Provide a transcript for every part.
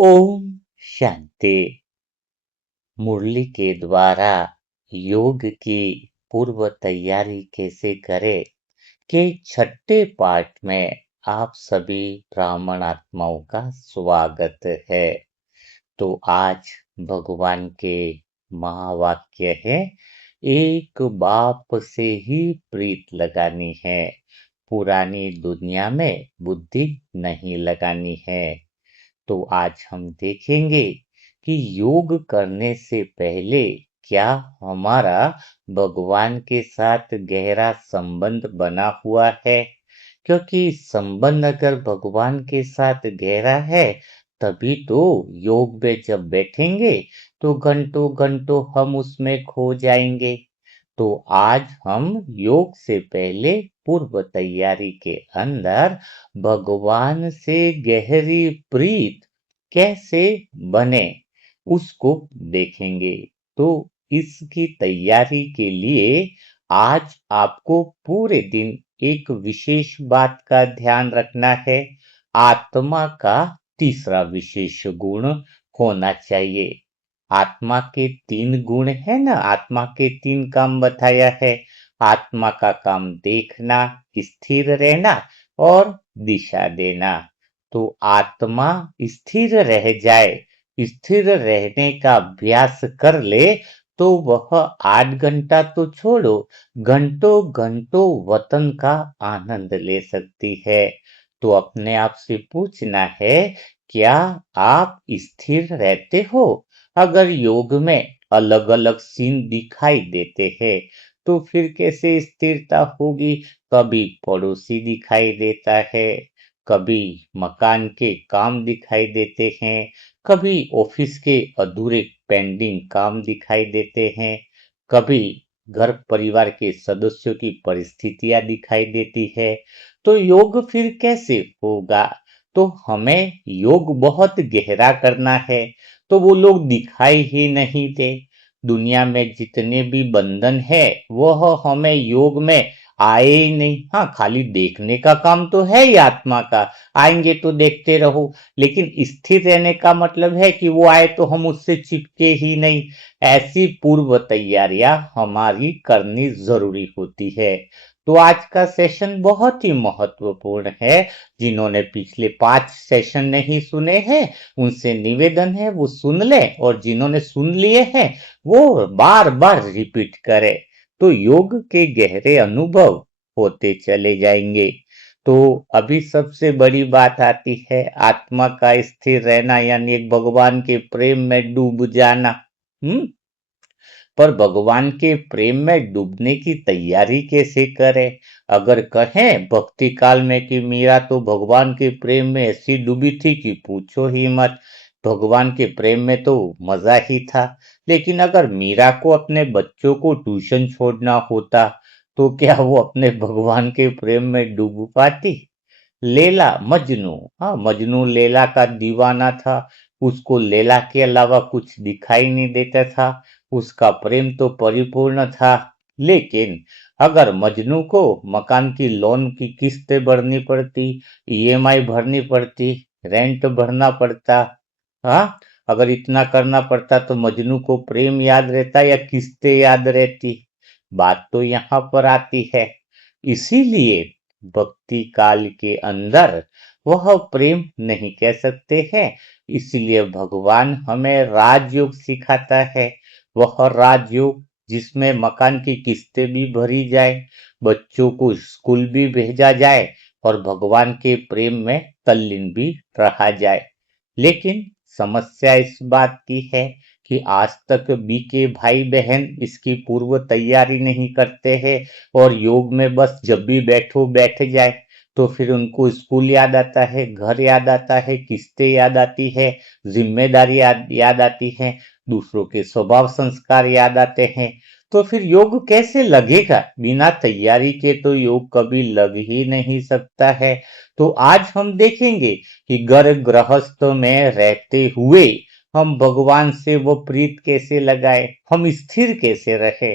ओम शांति। मुरली के द्वारा योग की पूर्व तैयारी कैसे करें के छठे पाठ में आप सभी ब्राह्मण आत्माओं का स्वागत है। तो आज भगवान के महावाक्य है, एक बाप से ही प्रीत लगानी है, पुरानी दुनिया में बुद्धि नहीं लगानी है। तो आज हम देखेंगे कि योग करने से पहले क्या हमारा भगवान के साथ गहरा संबंध बना हुआ है, क्योंकि संबंध अगर भगवान के साथ गहरा है तभी तो योग में जब बैठेंगे तो घंटों घंटों हम उसमें खो जाएंगे। तो आज हम योग से पहले पूर्व तैयारी के अंदर भगवान से गहरी प्रीत कैसे बने उसको देखेंगे। तो इसकी तैयारी के लिए आज आपको पूरे दिन एक विशेष बात का ध्यान रखना है। आत्मा का तीसरा विशेष गुण होना चाहिए। आत्मा के 3 गुण है ना, आत्मा के 3 काम बताया है। आत्मा का काम देखना, स्थिर रहना और दिशा देना। तो आत्मा स्थिर रह जाए, स्थिर रहने का अभ्यास कर ले तो वह 8 घंटा तो छोड़ो, घंटों घंटों वतन का आनंद ले सकती है। तो अपने आप से पूछना है, क्या आप स्थिर रहते हो? अगर योग में अलग अलग सीन दिखाई देते हैं तो फिर कैसे स्थिरता होगी? कभी पड़ोसी दिखाई देता है, कभी मकान के काम दिखाई देते हैं, कभी ऑफिस के अधूरे पेंडिंग काम दिखाई देते हैं, कभी घर परिवार के सदस्यों की परिस्थितियां दिखाई देती है। तो योग फिर कैसे होगा? तो हमें योग बहुत गहरा करना है तो वो लोग दिखाई ही नहीं दे। दुनिया में जितने भी बंधन है वह हमें योग में आए ही नहीं। हाँ, खाली देखने का काम तो है ही आत्मा का, आएंगे तो देखते रहो, लेकिन स्थिर रहने का मतलब है कि वो आए तो हम उससे चिपके ही नहीं। ऐसी पूर्व तैयारियां हमारी करनी जरूरी होती है। तो आज का सेशन बहुत ही महत्वपूर्ण है। जिन्होंने पिछले 5 सेशन नहीं सुने हैं उनसे निवेदन है वो सुन ले, और जिन्होंने सुन लिए हैं वो बार बार रिपीट करें, तो योग के गहरे अनुभव होते चले जाएंगे। तो अभी सबसे बड़ी बात आती है आत्मा का स्थिर रहना, यानी एक भगवान के प्रेम में डूब जाना। पर भगवान के प्रेम में डूबने की तैयारी कैसे करें? अगर कहें भक्ति काल में कि मीरा तो भगवान के प्रेम में ऐसी डूबी थी कि पूछो ही मत, भगवान के प्रेम में तो मजा ही था। लेकिन अगर मीरा को अपने बच्चों को ट्यूशन छोड़ना होता तो क्या वो अपने भगवान के प्रेम में डूब पाती? लैला मजनू, हाँ मजनू लैला का दीवाना था, उसको लैला के अलावा कुछ दिखाई नहीं देता था, उसका प्रेम तो परिपूर्ण था। लेकिन अगर मजनू को मकान की लोन की किस्तें भरनी पड़ती, ईएमआई भरनी पड़ती, रेंट भरना पड़ता, हाँ, अगर इतना करना पड़ता तो मजनू को प्रेम याद रहता या किस्तें याद रहती? बात तो यहाँ पर आती है। इसीलिए भक्ति काल के अंदर वह प्रेम नहीं कह सकते हैं। इसलिए भगवान हमें राजयोग सिखाता है। वह राजयोग जिसमें मकान की किस्तें भी भरी जाए, बच्चों को स्कूल भी भेजा जाए और भगवान के प्रेम में तल्लीन भी रहा जाए। लेकिन समस्या इस बात की है कि आज तक बीके भाई बहन इसकी पूर्व तैयारी नहीं करते हैं और योग में बस जब भी बैठो बैठ जाए। तो फिर उनको स्कूल याद आता है, घर याद आता है, किस्तें याद आती है, जिम्मेदारी याद आती है, दूसरों के स्वभाव संस्कार याद आते हैं। तो फिर योग कैसे लगेगा? बिना तैयारी के तो योग कभी लग ही नहीं सकता है। तो आज हम देखेंगे कि घर गृहस्थ में रहते हुए हम भगवान से वो प्रीत कैसे लगाए, हम स्थिर कैसे रहे।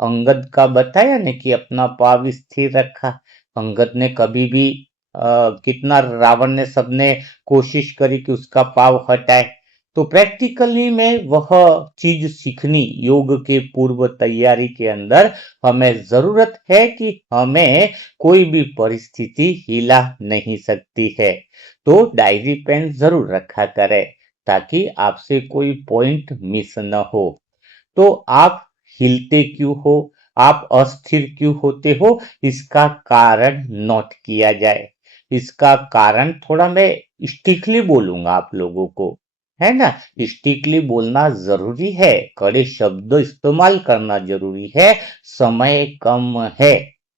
अंगद का बताया ने कि अपना पाव स्थिर रखा। अंगद ने कभी भी कितना रावण ने सबने कोशिश करी कि उसका पाव हटाए। तो प्रैक्टिकली में वह चीज सीखनी योग के पूर्व तैयारी के अंदर हमें जरूरत है कि हमें कोई भी परिस्थिति हिला नहीं सकती है। तो डायरी पेन जरूर रखा करें ताकि आपसे कोई पॉइंट मिस न हो। तो आप हिलते क्यों हो, आप अस्थिर क्यों होते हो, इसका कारण नोट किया जाए। इसका कारण थोड़ा मैं स्ट्रिक्टली बोलूंगा आप लोगों को, है ना। स्ट्रिक्टली बोलना जरूरी है, कड़े शब्द इस्तेमाल करना जरूरी है, समय कम है।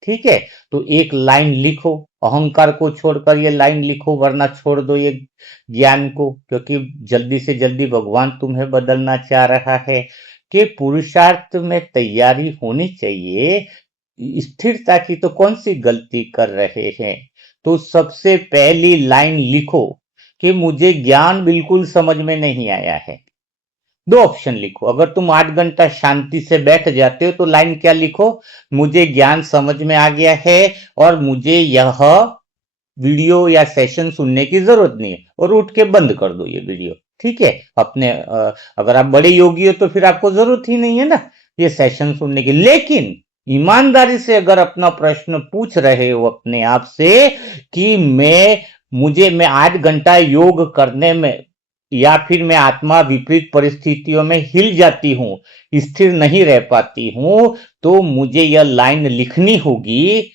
ठीक है, तो एक लाइन लिखो, अहंकार को छोड़कर ये लाइन लिखो, वरना छोड़ दो ये ज्ञान को, क्योंकि जल्दी से जल्दी भगवान तुम्हें बदलना चाह रहा है। कि पुरुषार्थ में तैयारी होनी चाहिए, स्थिरता की तो कौन सी गलती कर रहे हैं। तो सबसे पहली लाइन लिखो कि मुझे ज्ञान बिल्कुल समझ में नहीं आया है। दो ऑप्शन लिखो, अगर तुम 8 घंटा शांति से बैठ जाते हो तो लाइन क्या लिखो, मुझे ज्ञान समझ में आ गया है और मुझे यह वीडियो या सेशन सुनने की जरूरत नहीं है, और उठ के बंद कर दो ये वीडियो। ठीक है, अपने अगर आप बड़े योगी हो तो फिर आपको जरूरत ही नहीं है ना ये सेशन सुनने की। लेकिन ईमानदारी से अगर अपना प्रश्न पूछ रहे हो अपने आप से कि मैं 8 घंटा योग करने में, या फिर मैं आत्मा विपरीत परिस्थितियों में हिल जाती हूं, स्थिर नहीं रह पाती हूं, तो मुझे यह लाइन लिखनी होगी,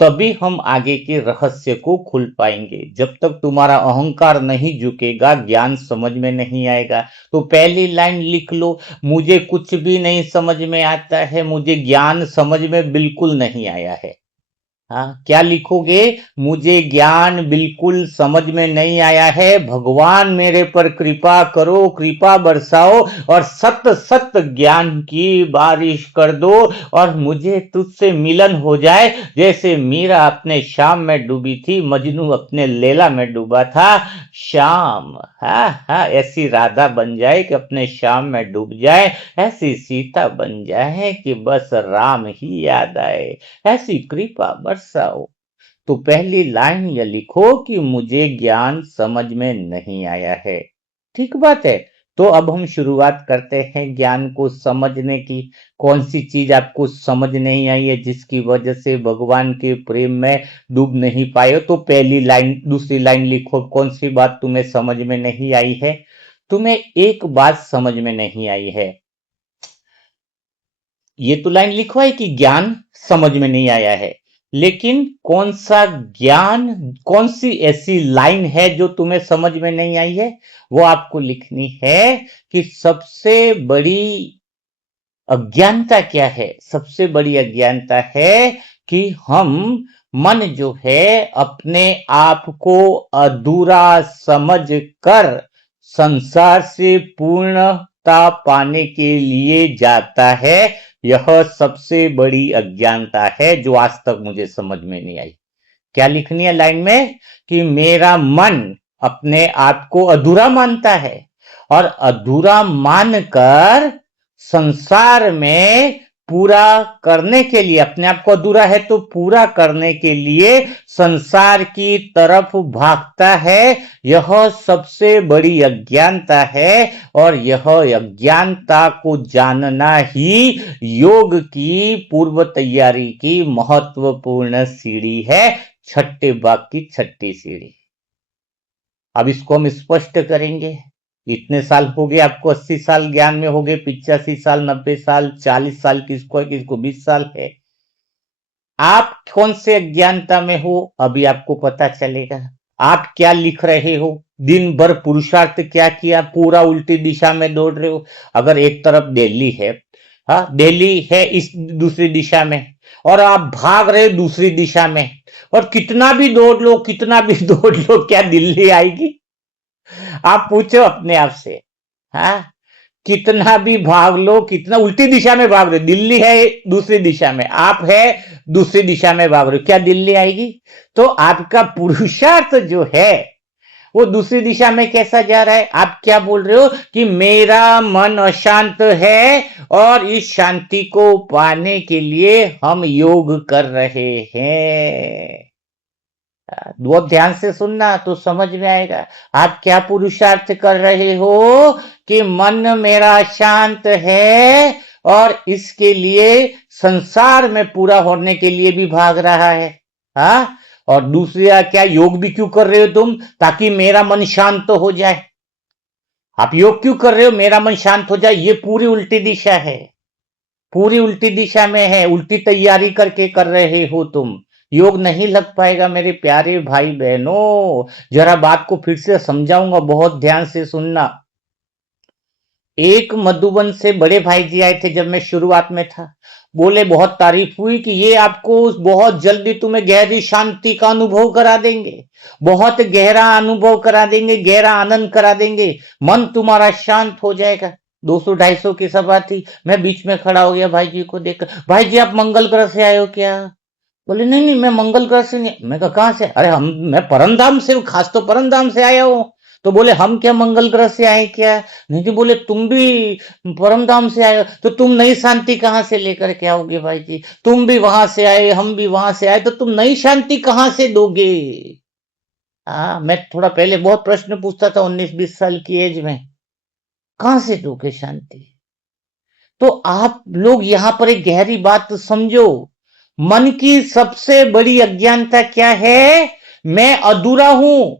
तभी हम आगे के रहस्य को खुल पाएंगे। जब तक तुम्हारा अहंकार नहीं झुकेगा, ज्ञान समझ में नहीं आएगा। तो पहली लाइन लिख लो, मुझे कुछ भी नहीं समझ में आता है, मुझे ज्ञान समझ में बिल्कुल नहीं आया है। हाँ, क्या लिखोगे, मुझे ज्ञान बिल्कुल समझ में नहीं आया है, भगवान मेरे पर कृपा करो, कृपा बरसाओ और सत्य सत्य ज्ञान की बारिश कर दो, और मुझे तुझसे मिलन हो जाए, जैसे मीरा अपने श्याम में डूबी थी, मजनू अपने लैला में डूबा था। श्याम, हाँ हाँ, ऐसी राधा बन जाए कि अपने श्याम में डूब जाए, ऐसी सीता बन जाए कि बस राम ही याद आए, ऐसी कृपा बरसाओ। तो पहली लाइन ये लिखो कि मुझे ज्ञान समझ में नहीं आया है। ठीक बात है। तो अब हम शुरुआत करते हैं ज्ञान को समझने की। कौन सी चीज आपको समझ नहीं आई है जिसकी वजह से भगवान के प्रेम में डूब नहीं पाए हो। तो पहली लाइन, दूसरी लाइन लिखो, कौन सी बात तुम्हें समझ में नहीं आई है। तुम्हें एक बात समझ में नहीं आई है, ये तो लाइन लिखवाई कि ज्ञान समझ में नहीं आया है, लेकिन कौन सा ज्ञान, कौन सी ऐसी लाइन है जो तुम्हें समझ में नहीं आई है, वो आपको लिखनी है। कि सबसे बड़ी अज्ञानता क्या है, सबसे बड़ी अज्ञानता है कि हम मन जो है अपने आप को अधूरा समझ कर संसार से पूर्णता पाने के लिए जाता है। यह सबसे बड़ी अज्ञानता है जो आज तक मुझे समझ में नहीं आई। क्या लिखनी है लाइन में, कि मेरा मन अपने आप को अधूरा मानता है, और अधूरा मानकर संसार में पूरा करने के लिए, अपने आप को अधूरा है तो पूरा करने के लिए संसार की तरफ भागता है। यह सबसे बड़ी अज्ञानता है, और यह अज्ञानता को जानना ही योग की पूर्व तैयारी की महत्वपूर्ण सीढ़ी है, छठे भाग की छठी सीढ़ी। अब इसको हम स्पष्ट करेंगे। इतने साल हो गए आपको, 80 साल ज्ञान में हो गए, 85 साल, 90 साल, 40 साल, किसको है, किसको 20 साल है। आप कौन से अज्ञानता में हो अभी आपको पता चलेगा। आप क्या लिख रहे हो, दिन भर पुरुषार्थ क्या किया, पूरा उल्टी दिशा में दौड़ रहे हो। अगर एक तरफ दिल्ली है, हाँ दिल्ली है इस दूसरी दिशा में, और आप भाग रहे दूसरी दिशा में, और कितना भी दौड़ लो, कितना भी दौड़ लो, क्या दिल्ली आएगी। आप पूछो अपने आप से, हाँ कितना भी भाग लो, कितना उल्टी दिशा में भाग रहे हो, दिल्ली है दूसरी दिशा में, आप है दूसरी दिशा में भाग रहे हो, क्या दिल्ली आएगी। तो आपका पुरुषार्थ जो है वो दूसरी दिशा में कैसा जा रहा है। आप क्या बोल रहे हो कि मेरा मन अशांत है और इस शांति को पाने के लिए हम योग कर रहे हैं। बहुत ध्यान से सुनना तो समझ में आएगा। आप क्या पुरुषार्थ कर रहे हो कि मन मेरा शांत है और इसके लिए संसार में पूरा होने के लिए भी भाग रहा है। हाँ, और दूसरा क्या योग भी क्यों कर रहे हो तुम? ताकि मेरा मन शांत तो हो जाए। आप योग क्यों कर रहे हो? मेरा मन शांत हो जाए। ये पूरी उल्टी दिशा है, पूरी उल्टी दिशा में है। उल्टी तैयारी करके कर रहे हो तुम। योग नहीं लग पाएगा मेरे प्यारे भाई बहनों। जरा बात को फिर से समझाऊंगा, बहुत ध्यान से सुनना। एक मधुबन से बड़े भाई जी आए थे जब मैं शुरुआत में था। बोले बहुत तारीफ हुई कि ये आपको बहुत जल्दी तुम्हें गहरी शांति का अनुभव करा देंगे, बहुत गहरा अनुभव करा देंगे, गहरा आनंद करा देंगे, मन तुम्हारा शांत हो जाएगा। 200-250 की सभा थी। मैं बीच में खड़ा हो गया भाई जी को देखकर। भाई जी आप मंगल ग्रह से आए हो क्या? बोले नहीं नहीं मैं मंगल ग्रह से नहीं। मैं कहा कहां से? अरे हम मैं परमधाम से हूँ, खास तो परमधाम से आया हूँ। तो बोले हम क्या मंगल ग्रह से आए क्या? नहीं जी। बोले तुम भी परमधाम से आए हो तो तुम नई शांति कहां से लेकर के आओगे भाई जी? तुम भी वहां से आए, हम भी वहां से आए, तो तुम नई शांति कहां से दोगे? हाँ, मैं थोड़ा पहले बहुत प्रश्न पूछता था 19-20 साल की एज में, कहां से दोगे शांति? तो आप लोग यहां पर एक गहरी बात समझो। मन की सबसे बड़ी अज्ञानता क्या है? मैं अधूरा हूं।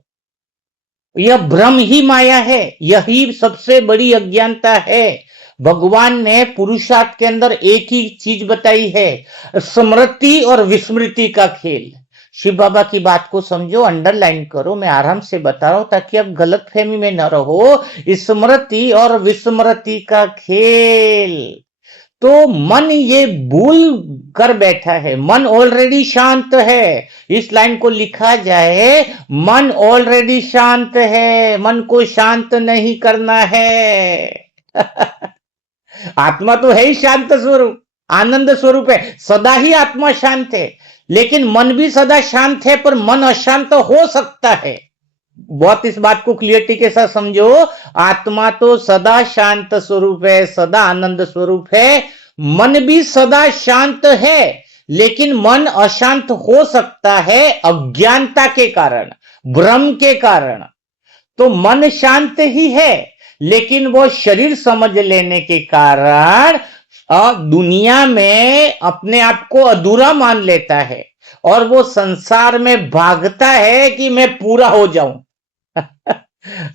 यह भ्रम ही माया है, यही सबसे बड़ी अज्ञानता है। भगवान ने पुरुषार्थ के अंदर एक ही चीज बताई है, स्मृति और विस्मृति का खेल। शिव बाबा की बात को समझो, अंडरलाइन करो, मैं आराम से बता रहा हूं ताकि आप गलत फहमी में न रहो। स्मृति और विस्मृति का खेल। तो मन ये भूल कर बैठा है, मन ऑलरेडी शांत है। इस लाइन को लिखा जाए, मन ऑलरेडी शांत है, मन को शांत नहीं करना है। आत्मा तो है ही शांत स्वरूप, आनंद स्वरूप है, सदा ही आत्मा शांत है। लेकिन मन भी सदा शांत है, पर मन अशांत हो सकता है। बहुत इस बात को क्लियरिटी के साथ समझो। आत्मा तो सदा शांत स्वरूप है, सदा आनंद स्वरूप है। मन भी सदा शांत है, लेकिन मन अशांत हो सकता है अज्ञानता के कारण, भ्रम के कारण। तो मन शांत ही है, लेकिन वो शरीर समझ लेने के कारण दुनिया में अपने आप को अधूरा मान लेता है और वो संसार में भागता है कि मैं पूरा हो जाऊं।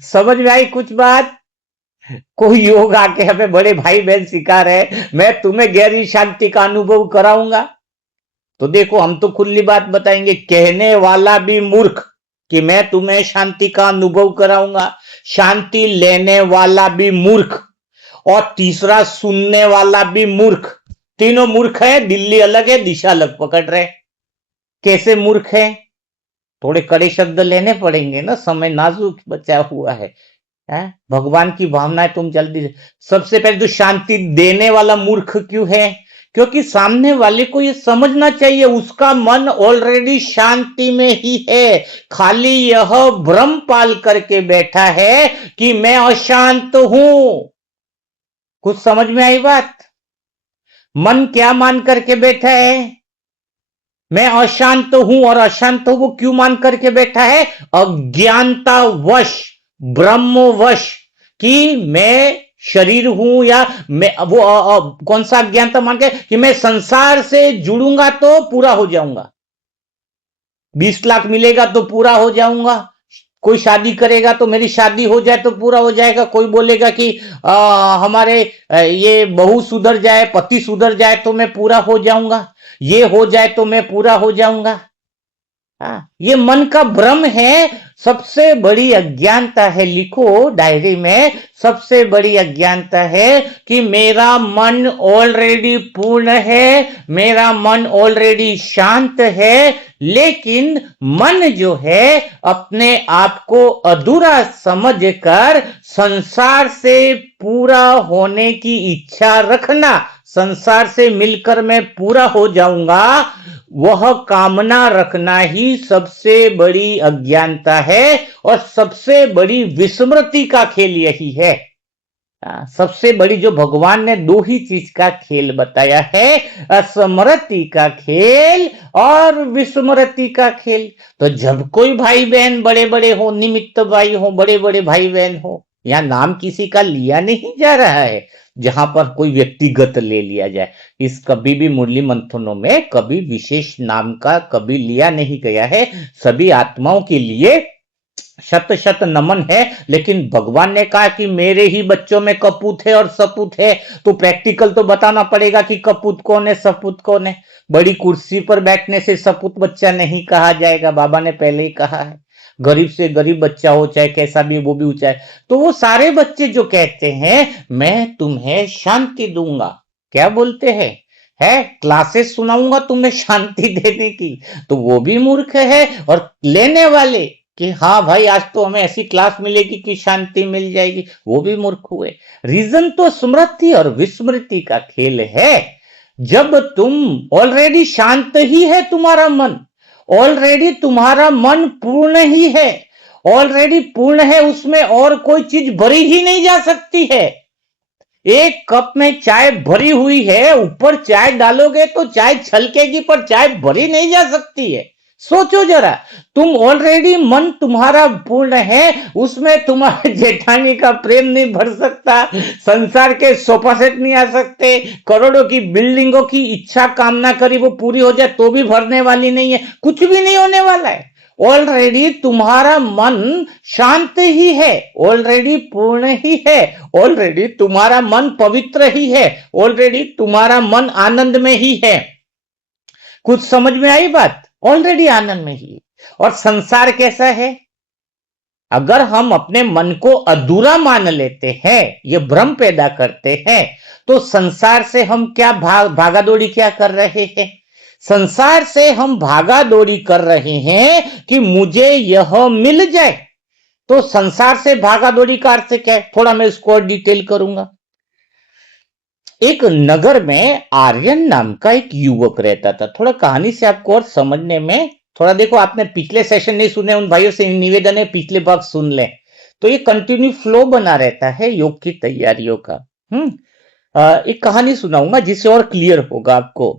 समझ में आई कुछ बात? कोई योग आके हमें बड़े भाई बहन सिखा रहे मैं तुम्हें गहरी शांति का अनुभव कराऊंगा। तो देखो, हम तो खुली बात बताएंगे, कहने वाला भी मूर्ख कि मैं तुम्हें शांति का अनुभव कराऊंगा, शांति लेने वाला भी मूर्ख, और तीसरा सुनने वाला भी मूर्ख। तीनों मूर्ख है, दिल्ली अलग है, दिशा अलग पकड़ रहे। कैसे मूर्ख है? थोड़े कड़े शब्द लेने पड़ेंगे ना, समय नाजुक बचा हुआ है। भगवान की भावनाएं तुम जल्दी। सबसे पहले तो शांति देने वाला मूर्ख क्यों है? क्योंकि सामने वाले को ये समझना चाहिए उसका मन ऑलरेडी शांति में ही है, खाली यह भ्रम पाल करके बैठा है कि मैं अशांत हूं। कुछ समझ में आई बात? मन क्या मान करके बैठा है? मैं अशांत हूं, और अशांत हूं वो क्यों मान करके बैठा है? अज्ञानता वश, ब्रह्मवश, कि मैं शरीर हूं, या मैं वो कौन सा अज्ञानता मान के कि मैं संसार से जुड़ूंगा तो पूरा हो जाऊंगा, 20 लाख मिलेगा तो पूरा हो जाऊंगा, कोई शादी करेगा तो मेरी शादी हो जाए तो पूरा हो जाएगा, कोई बोलेगा कि हमारे ये बहू सुधर जाए, पति सुधर जाए तो मैं पूरा हो जाऊंगा, ये हो जाए तो मैं पूरा हो जाऊंगा। ये मन का भ्रम है, सबसे बड़ी अज्ञानता है। लिखो डायरी में, सबसे बड़ी अज्ञानता है कि मेरा मन ऑलरेडी पूर्ण है, मेरा मन ऑलरेडी शांत है, लेकिन मन जो है अपने आप को अधूरा समझकर संसार से पूरा होने की इच्छा रखना, संसार से मिलकर मैं पूरा हो जाऊंगा, वह कामना रखना ही सबसे बड़ी अज्ञानता है, और सबसे बड़ी विस्मृति का खेल यही है। सबसे बड़ी जो भगवान ने दो ही चीज का खेल बताया है, स्मृति का खेल और विस्मृति का खेल। तो जब कोई भाई बहन बड़े बड़े हो, निमित्त भाई हो, बड़े बड़े भाई बहन हो, यहाँ नाम किसी का लिया नहीं जा रहा है जहां पर कोई व्यक्तिगत ले लिया जाए। इस कभी भी मुरली मंथनों में कभी विशेष नाम का कभी लिया नहीं गया है। सभी आत्माओं के लिए शत शत नमन है। लेकिन भगवान ने कहा कि मेरे ही बच्चों में कपूत है और सपूत है, तो प्रैक्टिकल तो बताना पड़ेगा कि कपूत कौन है, सपूत कौन है। बड़ी कुर्सी पर बैठने से सपूत बच्चा नहीं कहा जाएगा, बाबा ने पहले ही कहा है। गरीब से गरीब बच्चा हो, चाहे कैसा भी, वो भी ऊंचा है। तो वो सारे बच्चे जो कहते हैं मैं तुम्हें शांति दूंगा, क्या बोलते हैं, है क्लासेस सुनाऊंगा तुम्हें शांति देने की, तो वो भी मूर्ख है। और लेने वाले कि हाँ भाई आज तो हमें ऐसी क्लास मिलेगी कि शांति मिल जाएगी, वो भी मूर्ख हुए। रीजन तो स्मृति और विस्मृति का खेल है। जब तुम ऑलरेडी शांत ही है, तुम्हारा मन ऑलरेडी, तुम्हारा मन पूर्ण ही है, ऑलरेडी पूर्ण है, उसमें और कोई चीज भरी ही नहीं जा सकती है। एक कप में चाय भरी हुई है, ऊपर चाय डालोगे तो चाय छलकेगी, पर चाय भरी नहीं जा सकती है। सोचो जरा, तुम ऑलरेडी, मन तुम्हारा पूर्ण है, उसमें तुम्हारे जेठानी का प्रेम नहीं भर सकता, संसार के सोफा सेट नहीं आ सकते, करोड़ों की बिल्डिंगों की इच्छा कामना करी वो पूरी हो जाए तो भी भरने वाली नहीं है, कुछ भी नहीं होने वाला है। ऑलरेडी तुम्हारा मन शांत ही है, ऑलरेडी पूर्ण ही है, ऑलरेडी तुम्हारा मन पवित्र ही है, ऑलरेडी तुम्हारा मन आनंद में ही है। कुछ समझ में आई बात? ऑलरेडी आनंद में ही। और संसार कैसा है? अगर हम अपने मन को अधूरा मान लेते हैं, ये भ्रम पैदा करते हैं, तो संसार से हम क्या भागा दौड़ी क्या कर रहे हैं? संसार से हम भागा दौड़ी कर रहे हैं कि मुझे यह मिल जाए। तो संसार से भागा दौड़ी का अर्थ क्या है, थोड़ा मैं इसको और डिटेल करूंगा। एक नगर में आर्यन नाम का एक युवक रहता था। थोड़ा कहानी से आपको और समझने में थोड़ा, देखो आपने पिछले सेशन नहीं सुने, उन भाइयों से निवेदन है पिछले भाग सुन लें, तो ये कंटिन्यू फ्लो बना रहता है योग की तैयारियों का। एक कहानी सुनाऊंगा जिससे और क्लियर होगा आपको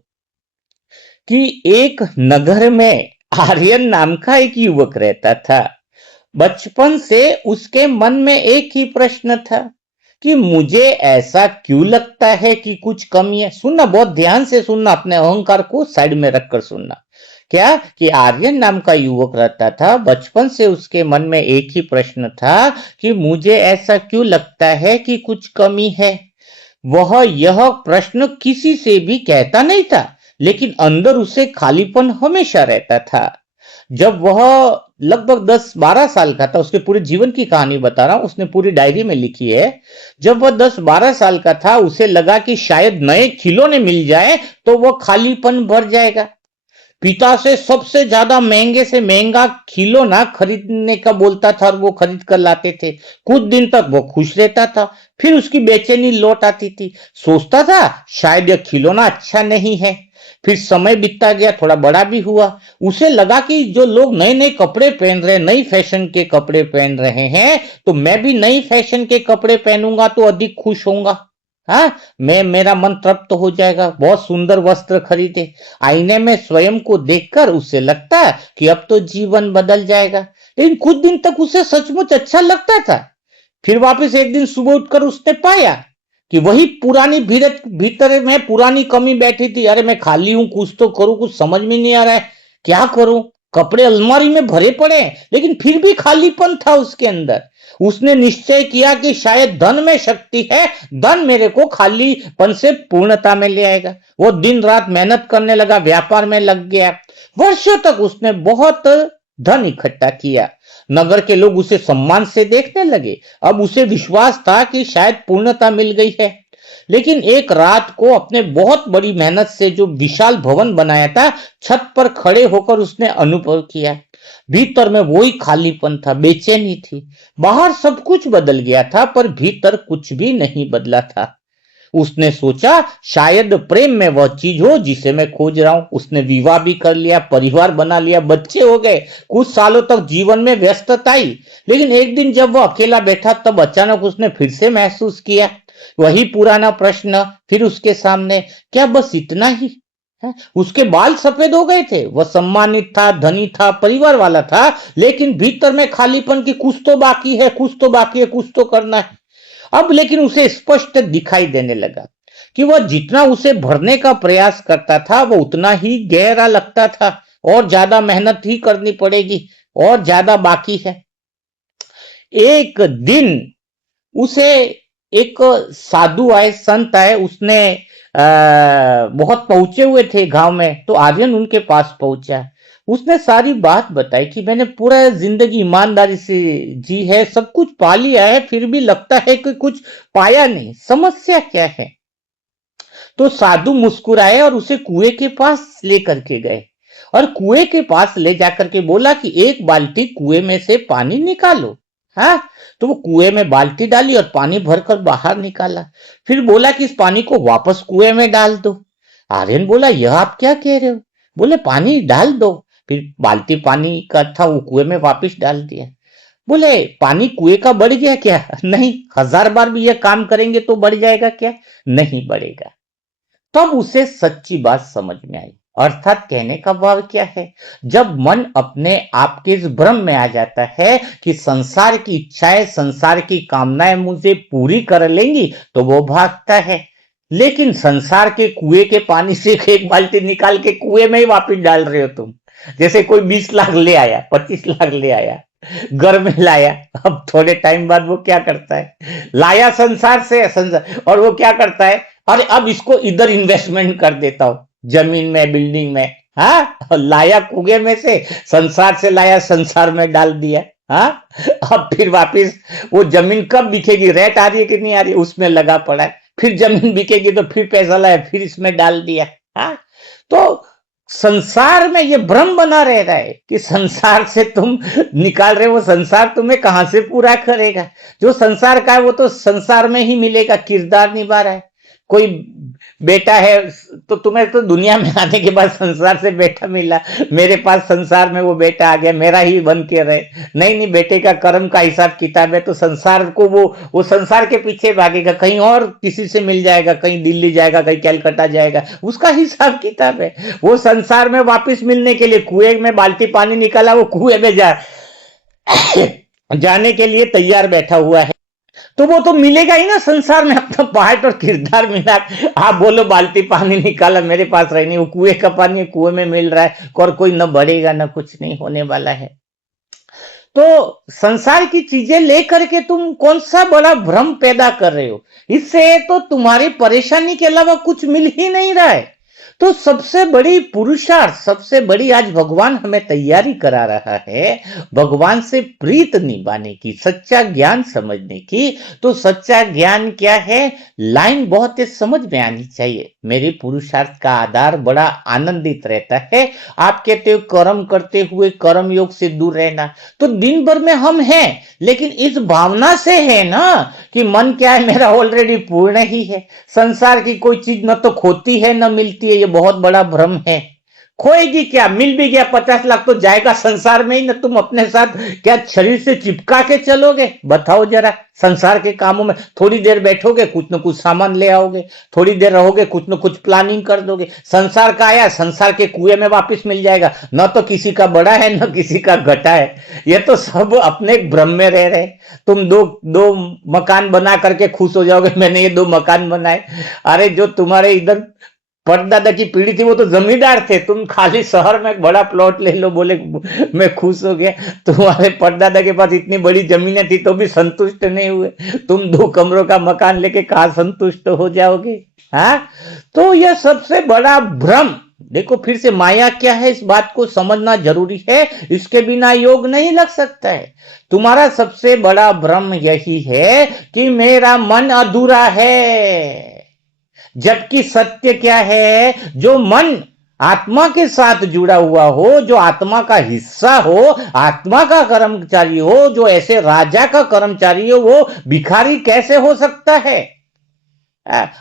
कि एक नगर में आर्यन नाम का एक युवक रहता था। बचपन से उसके मन में एक ही प्रश्न था कि मुझे ऐसा क्यों लगता है कि कुछ कमी है। सुनना, बहुत ध्यान से सुनना, अपने अहंकार को साइड में रखकर सुनना। क्या कि आर्यन नाम का युवक रहता था, बचपन से उसके मन में एक ही प्रश्न था कि मुझे ऐसा क्यों लगता है कि कुछ कमी है। वह यह प्रश्न किसी से भी कहता नहीं था, लेकिन अंदर उसे खालीपन हमेशा रहता था। जब वह लगभग 10-12 साल का था, उसके पूरे जीवन की कहानी बता रहा हूं, उसने पूरी डायरी में लिखी है। जब वह 10-12 साल का था, उसे लगा कि शायद नए खिलौने मिल जाए तो वह खालीपन भर जाएगा। पिता से सबसे ज्यादा महंगे से महंगा खिलौना खरीदने का बोलता था और वो खरीद कर लाते थे। कुछ दिन तक वो खुश रहता था, फिर उसकी बेचैनी लौट आती थी। सोचता था शायद यह खिलौना अच्छा नहीं है। फिर समय बीतता गया, थोड़ा बड़ा भी हुआ। उसे लगा कि जो लोग नए नए कपड़े पहन रहे हैं, नई फैशन के कपड़े पहन रहे हैं, तो मैं भी नई फैशन के कपड़े पहनूंगा तो अधिक खुश होऊंगा। हाँ, मेरा मन तृप्त हो जाएगा। बहुत सुंदर वस्त्र खरीदे, आईने में स्वयं को देखकर उसे लगता है कि अब तो जीवन बदल जाएगा। लेकिन कुछ दिन तक उसे सचमुच अच्छा लगता था। फिर वापस एक दिन सुबह उठकर उसने पाया कि वही पुरानी भीतर में पुरानी कमी बैठी थी। अरे मैं खाली हूं, कुछ तो करूं, कुछ समझ में नहीं आ रहा है, क्या करूं। कपड़े अलमारी में भरे पड़े, लेकिन फिर भी खालीपन था उसके अंदर। उसने निश्चय किया कि शायद धन में शक्ति है, धन मेरे को खालीपन से पूर्णता में ले आएगा। वो दिन रात मेहनत करने लगा, व्यापार में लग गया। वर्षों तक उसने बहुत धन इकट्ठा किया। नगर के लोग उसे सम्मान से देखने लगे। अब उसे विश्वास था कि शायद पूर्णता मिल गई है। लेकिन एक रात को अपने बहुत बड़ी मेहनत से जो विशाल भवन बनाया था, छत पर खड़े होकर उसने अनुभव किया, भीतर में वही खालीपन था, बेचैनी थी। बाहर सब कुछ बदल गया था, पर भीतर कुछ भी नहीं बदला था। उसने सोचा शायद प्रेम में वह चीज हो जिसे मैं खोज रहा हूं। उसने विवाह भी कर लिया, परिवार बना लिया, बच्चे हो गए, कुछ सालों तक जीवन में व्यस्तता आई। लेकिन एक दिन जब वह अकेला बैठा तब अचानक उसने फिर से महसूस किया वही पुराना प्रश्न फिर उसके सामने, क्या बस इतना ही है? उसके बाल सफेद हो गए थे, वह सम्मानित था, धनी था, परिवार वाला था, लेकिन भीतर में खालीपन की कुछ तो बाकी है, कुछ तो बाकी है, कुछ तो करना है। अब लेकिन उसे स्पष्ट दिखाई देने लगा कि वह जितना उसे भरने का प्रयास करता था वो उतना ही गहरा लगता था, और ज्यादा मेहनत ही करनी पड़ेगी, और ज्यादा बाकी है। एक दिन उसे एक साधु आए, संत आए, उसने बहुत पहुंचे हुए थे गांव में, तो आर्यन उनके पास पहुंचा। उसने सारी बात बताई कि मैंने पूरा जिंदगी ईमानदारी से जी है, सब कुछ पा लिया है, फिर भी लगता है कि कुछ पाया नहीं, समस्या क्या है? तो साधु मुस्कुराए और उसे कुएं के पास लेकर के गए, और कुएं के पास ले जाकर के बोला कि एक बाल्टी कुएं में से पानी निकालो। हाँ, तो वो कुएं में बाल्टी डाली और पानी भरकर बाहर निकाला। फिर बोला कि इस पानी को वापस कुएं में डाल दो। आर्यन बोला, यह आप क्या कह रहे हो? बोले, पानी डाल दो। फिर बाल्टी पानी का था, वो कुएं में वापस डाल दिया। बोले, पानी कुएं का बढ़ गया क्या? नहीं, 1000 बार भी यह काम करेंगे तो बढ़ जाएगा क्या? नहीं बढ़ेगा। तब उसे सच्ची बात समझ में आई। अर्थात कहने का भाव क्या है, जब मन अपने आप के इस भ्रम में आ जाता है कि संसार की इच्छाएं, संसार की कामनाएं मुझे पूरी कर लेंगी, तो वो भागता है। लेकिन संसार के कुएं के पानी से एक बाल्टी निकाल के कुएं में ही वापस डाल रहे हो तुम। जैसे कोई 20 लाख ले आया, 25 लाख ले आया, घर में लाया, अब थोड़े टाइम बाद वो क्या करता है, लाया संसार से, संसार, और वो क्या करता है, अरे अब इसको इधर इन्वेस्टमेंट कर देता हूं, जमीन में, बिल्डिंग में। हाँ, लाया कुएं में से, संसार से लाया, संसार में डाल दिया। हाँ, अब फिर वापिस वो जमीन कब बिकेगी, रेट आ रही है कि नहीं आ रही, उसमें लगा पड़ा है। फिर जमीन बिकेगी तो फिर पैसा लाया, फिर इसमें डाल दिया। हाँ, तो संसार में ये भ्रम बना रह रहा है कि संसार से तुम निकाल रहे हो, वो संसार तुम्हें कहां से पूरा करेगा? जो संसार का है वो तो संसार में ही मिलेगा, किरदार निभा रहा है। कोई बेटा है तो तुम्हें तो दुनिया में आने के बाद संसार से बेटा मिला, मेरे पास संसार में वो बेटा आ गया, मेरा ही बन के रहे। नहीं नहीं, बेटे का कर्म का हिसाब किताब है, तो संसार को वो संसार के पीछे भागेगा, कहीं और किसी से मिल जाएगा, कहीं दिल्ली जाएगा, कहीं कैलकाटा जाएगा, उसका हिसाब किताब है। वो संसार में वापस मिलने के लिए कुएं में बाल्टी पानी निकाला, वो कुएं में जाने के लिए तैयार बैठा हुआ है। तो वो तो मिलेगा ही ना संसार में, अपना पार्ट और किरदार मिला। आप बोलो बाल्टी पानी निकाला, मेरे पास रही नहीं, वो कुएं का पानी कुएं में मिल रहा है, और कोई न बढ़ेगा न कुछ नहीं होने वाला है। तो संसार की चीजें लेकर के तुम कौन सा बड़ा भ्रम पैदा कर रहे हो? इससे तो तुम्हारी परेशानी के अलावा कुछ मिल ही नहीं रहा है। तो सबसे बड़ी पुरुषार्थ, सबसे बड़ी आज भगवान हमें तैयारी करा रहा है भगवान से प्रीत निभाने की, सच्चा ज्ञान समझने की। तो सच्चा ज्ञान क्या है? लाइन बहुत ही समझ में आनी चाहिए। मेरे पुरुषार्थ का आधार बड़ा आनंदित रहता है। आप कहते हो कर्म करते हुए कर्म योग से दूर रहना, तो दिन भर में हम हैं, लेकिन इस भावना से है ना कि मन क्या है, मेरा ऑलरेडी पूर्ण ही है, संसार की कोई चीज न तो खोती है न मिलती है, ये बहुत बड़ा भ्रम है। खोएगी क्या, मिल भी गया 50 लाख तो जाएगा संसार में ही ना। तुम अपने साथ क्या शरीर से चिपका के चलोगे? बताओ जरा। संसार के कामों में थोड़ी देर बैठोगे, कुछ न कुछ सामान ले आओगे, थोड़ी देर रहोगे, कुछ न कुछ प्लानिंग कर दोगे। संसार का आया, संसार के कुएं में वापस मिल जाएगा, न तो किसी का बड़ा है न किसी का घटा है। ये तो सब अपने भ्रम में रह रहे। तुम दो मकान बना करके खुश हो जाओगे, मैंने ये 2 मकान बनाए। अरे जो तुम्हारे इधर परदादा की पीढ़ी थी वो तो जमींदार थे, तुम खाली शहर में बड़ा प्लॉट ले लो, बोले मैं खुश हो गया। तुम्हारे परदादा के पास इतनी बड़ी जमीनें थी तो भी संतुष्ट नहीं हुए, तुम 2 कमरों का मकान लेके कहां संतुष्ट हो जाओगे? हाँ, तो यह सबसे बड़ा भ्रम। देखो फिर से, माया क्या है इस बात को समझना जरूरी है, इसके बिना योग नहीं लग सकता है। तुम्हारा सबसे बड़ा भ्रम यही है कि मेरा मन अधूरा है, जबकि सत्य क्या है? जो मन आत्मा के साथ जुड़ा हुआ हो, जो आत्मा का हिस्सा हो, आत्मा का कर्मचारी हो, जो ऐसे राजा का कर्मचारी हो, वो भिखारी कैसे हो सकता है?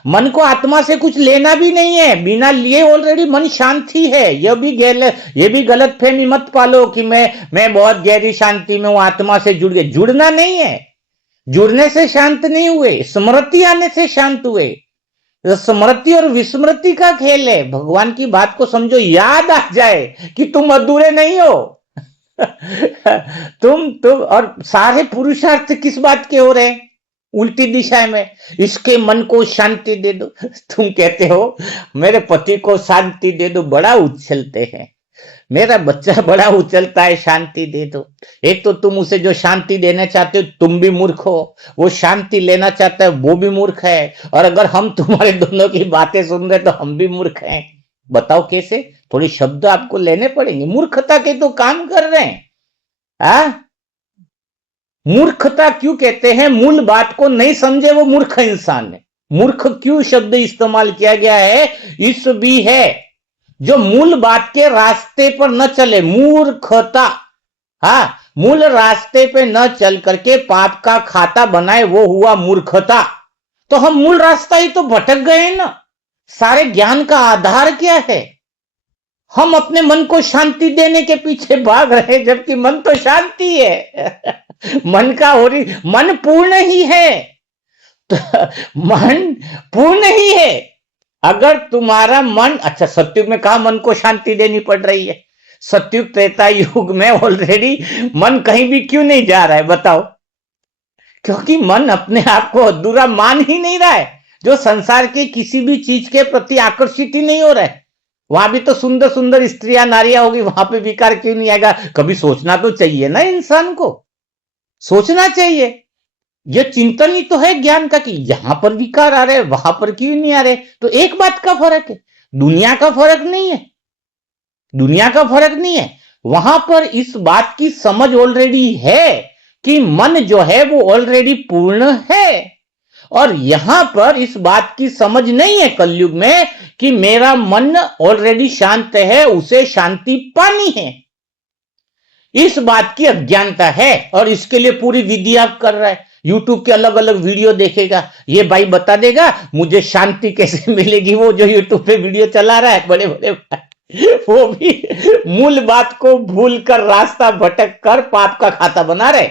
मन को आत्मा से कुछ लेना भी नहीं है, बिना लिए ऑलरेडी मन शांति है। ये भी गलत फहमी मत पालो कि मैं बहुत गहरी शांति में हूं, आत्मा से जुड़ गए। जुड़ना नहीं है, जुड़ने से शांत नहीं हुए, स्मृति आने से शांत हुए। स्मृति और विस्मृति का खेल है। भगवान की बात को समझो, याद आ जाए कि तुम अधूरे नहीं हो। तुम और सारे पुरुषार्थ किस बात के हो रहे हैं? उल्टी दिशा में। इसके मन को शांति दे दो। तुम कहते हो मेरे पति को शांति दे दो, बड़ा उछलते हैं। मेरा बच्चा बड़ा उछलता है, शांति दे दो। एक तो तुम उसे जो शांति देना चाहते हो तुम भी मूर्ख हो, वो शांति लेना चाहता है वो भी मूर्ख है, और अगर हम तुम्हारे दोनों की बातें सुन रहे तो हम भी मूर्ख हैं। बताओ कैसे? थोड़ी शब्द आपको लेने पड़ेंगे। मूर्खता के तो काम कर रहे हैं। मूर्खता क्यों कहते हैं? मूल बात को नहीं समझे वो मूर्ख इंसान है। मूर्ख क्यों शब्द इस्तेमाल किया गया है? इस भी है जो मूल बात के रास्ते पर न चले, मूर्खता। मूल रास्ते पे न चल करके पाप का खाता बनाए, वो हुआ मूर्खता। तो हम मूल रास्ता ही तो भटक गए ना। सारे ज्ञान का आधार क्या है? हम अपने मन को शांति देने के पीछे भाग रहे, जबकि मन तो शांति है। मन पूर्ण ही है। तो मन पूर्ण ही है। अगर तुम्हारा मन, अच्छा सतयुग में कहा मन को शांति देनी पड़ रही है? सतयुग त्रेता युग में ऑलरेडी मन कहीं भी क्यों नहीं जा रहा है? बताओ। क्योंकि मन अपने आप को अधूरा मान ही नहीं रहा है। जो संसार के किसी भी चीज के प्रति आकर्षित ही नहीं हो रहा है। वहां भी तो सुंदर सुंदर स्त्रियां नारियां होगी, वहां पे विकार क्यों नहीं आएगा? कभी सोचना तो चाहिए ना, इंसान को सोचना चाहिए। यह चिंतन ही तो है ज्ञान का कि यहां पर विकार आ रहे, वहां पर क्यों नहीं आ रहे। तो एक बात का फर्क है, दुनिया का फर्क नहीं है। दुनिया का फर्क नहीं है। वहां पर इस बात की समझ ऑलरेडी है कि मन जो है वो ऑलरेडी पूर्ण है, और यहां पर इस बात की समझ नहीं है कलयुग में कि मेरा मन ऑलरेडी शांत है, उसे शांति पानी है। इस बात की अज्ञानता है, और इसके लिए पूरी विधि आप कर रहा है। यूट्यूब के अलग अलग वीडियो देखेगा, ये भाई बता देगा मुझे शांति कैसे मिलेगी। वो जो यूट्यूब पे वीडियो चला रहा है बड़े बड़े, वो भी मूल बात को भूल कर, रास्ता भटक कर पाप का खाता बना रहे,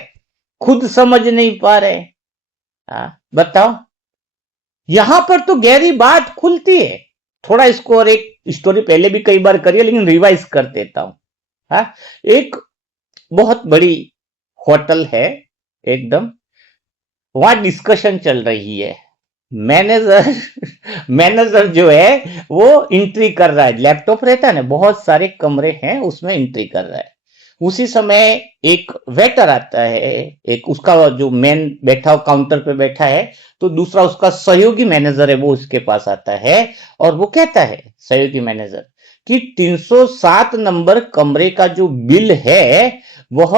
खुद समझ नहीं पा रहे। बताओ। यहां पर तो गहरी बात खुलती है। थोड़ा इसको और एक स्टोरी पहले भी कई बार करी है, लेकिन रिवाइज कर देता हूं। एक बहुत बड़ी होटल है एकदम, वहां डिस्कशन चल रही है। मैनेजर जो है वो एंट्री कर रहा है, लैपटॉप रहता है ना, बहुत सारे कमरे हैं उसमें एंट्री कर रहा है। उसी समय एक वेटर आता है, एक उसका जो मेन बैठा हो काउंटर पे बैठा है, तो दूसरा उसका सहयोगी मैनेजर है वो उसके पास आता है, और वो कहता है सहयोगी मैनेजर कि 307 नंबर कमरे का जो बिल है वह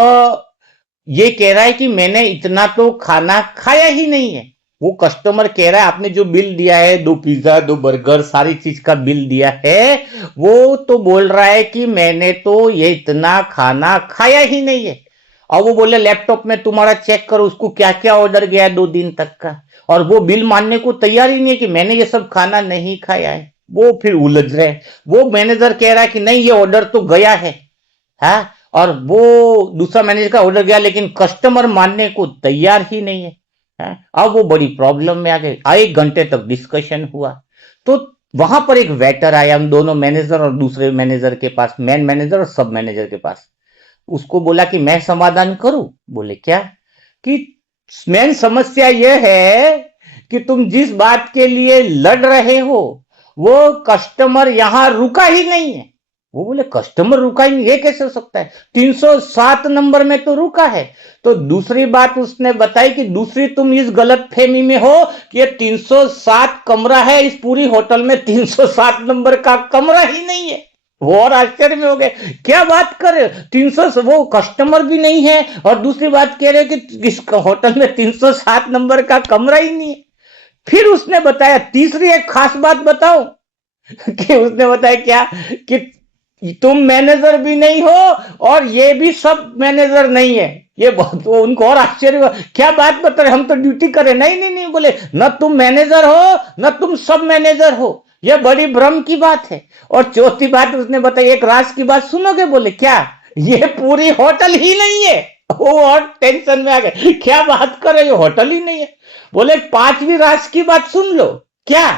ये कह रहा है कि मैंने इतना तो खाना खाया ही नहीं है। वो कस्टमर कह रहा है आपने जो बिल दिया है, 2 पिज्जा 2 बर्गर सारी चीज का बिल दिया है, वो तो बोल रहा है कि मैंने तो ये इतना खाना खाया ही नहीं है। और वो बोले लैपटॉप में तुम्हारा चेक करो उसको क्या क्या ऑर्डर गया है 2 दिन तक का, और वो बिल मानने को तैयार ही नहीं है कि मैंने ये सब खाना नहीं खाया है। वो फिर उलझ रहे। वो मैनेजर कह रहा है कि नहीं ये ऑर्डर तो गया है, और वो दूसरा मैनेजर का ऑर्डर गया, लेकिन कस्टमर मानने को तैयार ही नहीं है। अब वो बड़ी प्रॉब्लम में आ गए। 1 घंटे तक डिस्कशन हुआ। तो वहां पर एक वेटर आया उन दोनों मैनेजर और दूसरे मैनेजर के पास, मेन मैनेजर और सब मैनेजर के पास। उसको बोला कि मैं समाधान करूं। बोले क्या? कि मेन समस्या यह है कि तुम जिस बात के लिए लड़ रहे हो वो कस्टमर यहां रुका ही नहीं है। वो बोले कस्टमर रुका ही नहीं, ये कैसे हो सकता है? 307 नंबर में तो रुका है। तो दूसरी बात उसने बताई कि दूसरी तुम इस गलत फहमी में हो कि ये 307 कमरा है, इस पूरी होटल में 307 नंबर का कमरा ही नहीं है। वो और आश्चर्य में हो गए, क्या बात कर रहे हो? 300 वो कस्टमर भी नहीं है, और दूसरी बात कह रहे कि इस होटल में 307 नंबर का कमरा ही नहीं है। फिर उसने बताया तीसरी एक खास बात बताओ कि उसने बताया क्या कि तुम मैनेजर भी नहीं हो और ये भी सब मैनेजर नहीं है। ये बहुत वो उनको और आश्चर्य हुआ, क्या बात बता रहे, हम तो ड्यूटी करें। नहीं नहीं नहीं, बोले न तुम मैनेजर हो न तुम सब मैनेजर हो, ये बड़ी भ्रम की बात है। और चौथी बात उसने बताई, एक राज की बात सुनोगे? बोले क्या? ये पूरी होटल ही नहीं है। वो और टेंशन में आ गए, क्या बात कर रहे हो, होटल ही नहीं है। बोले पांचवी राज की बात सुन लो, क्या?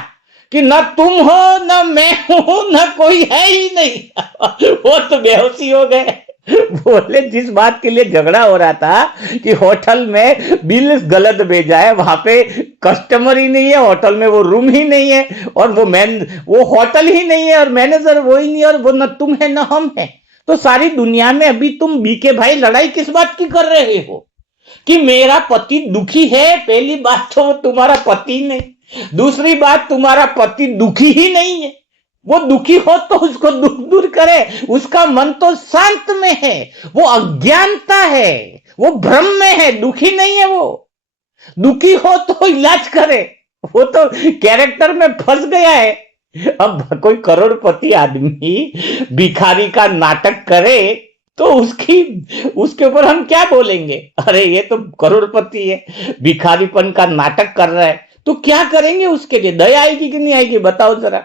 कि न तुम हो न मैं हूं न कोई है ही नहीं। वो तो बेहोशी हो गए। बोले जिस बात के लिए झगड़ा हो रहा था कि होटल में बिल गलत भेजा है, वहां पे कस्टमर ही नहीं है, होटल में वो रूम ही नहीं है, और वो होटल ही नहीं है, और मैनेजर वो ही नहीं है, और वो न तुम है न हम है, तो सारी दुनिया में अभी तुम बीके भाई लड़ाई किस बात की कर रहे हो? कि मेरा पति दुखी है, पहली बात तो वो तुम्हारा पति नहीं, दूसरी बात तुम्हारा पति दुखी ही नहीं है। वो दुखी हो तो उसको दुख दूर करे, उसका मन तो शांत में है, वो अज्ञानता है, वो भ्रम में है, दुखी नहीं है। वो दुखी हो तो इलाज करे, वो तो कैरेक्टर में फंस गया है। अब कोई करोड़पति आदमी भिखारी का नाटक करे तो उसकी उसके ऊपर हम क्या बोलेंगे? अरे ये तो करोड़पति है, भिखारीपन का नाटक कर रहा है, तो क्या करेंगे उसके लिए? दया आएगी कि नहीं आएगी बताओ जरा?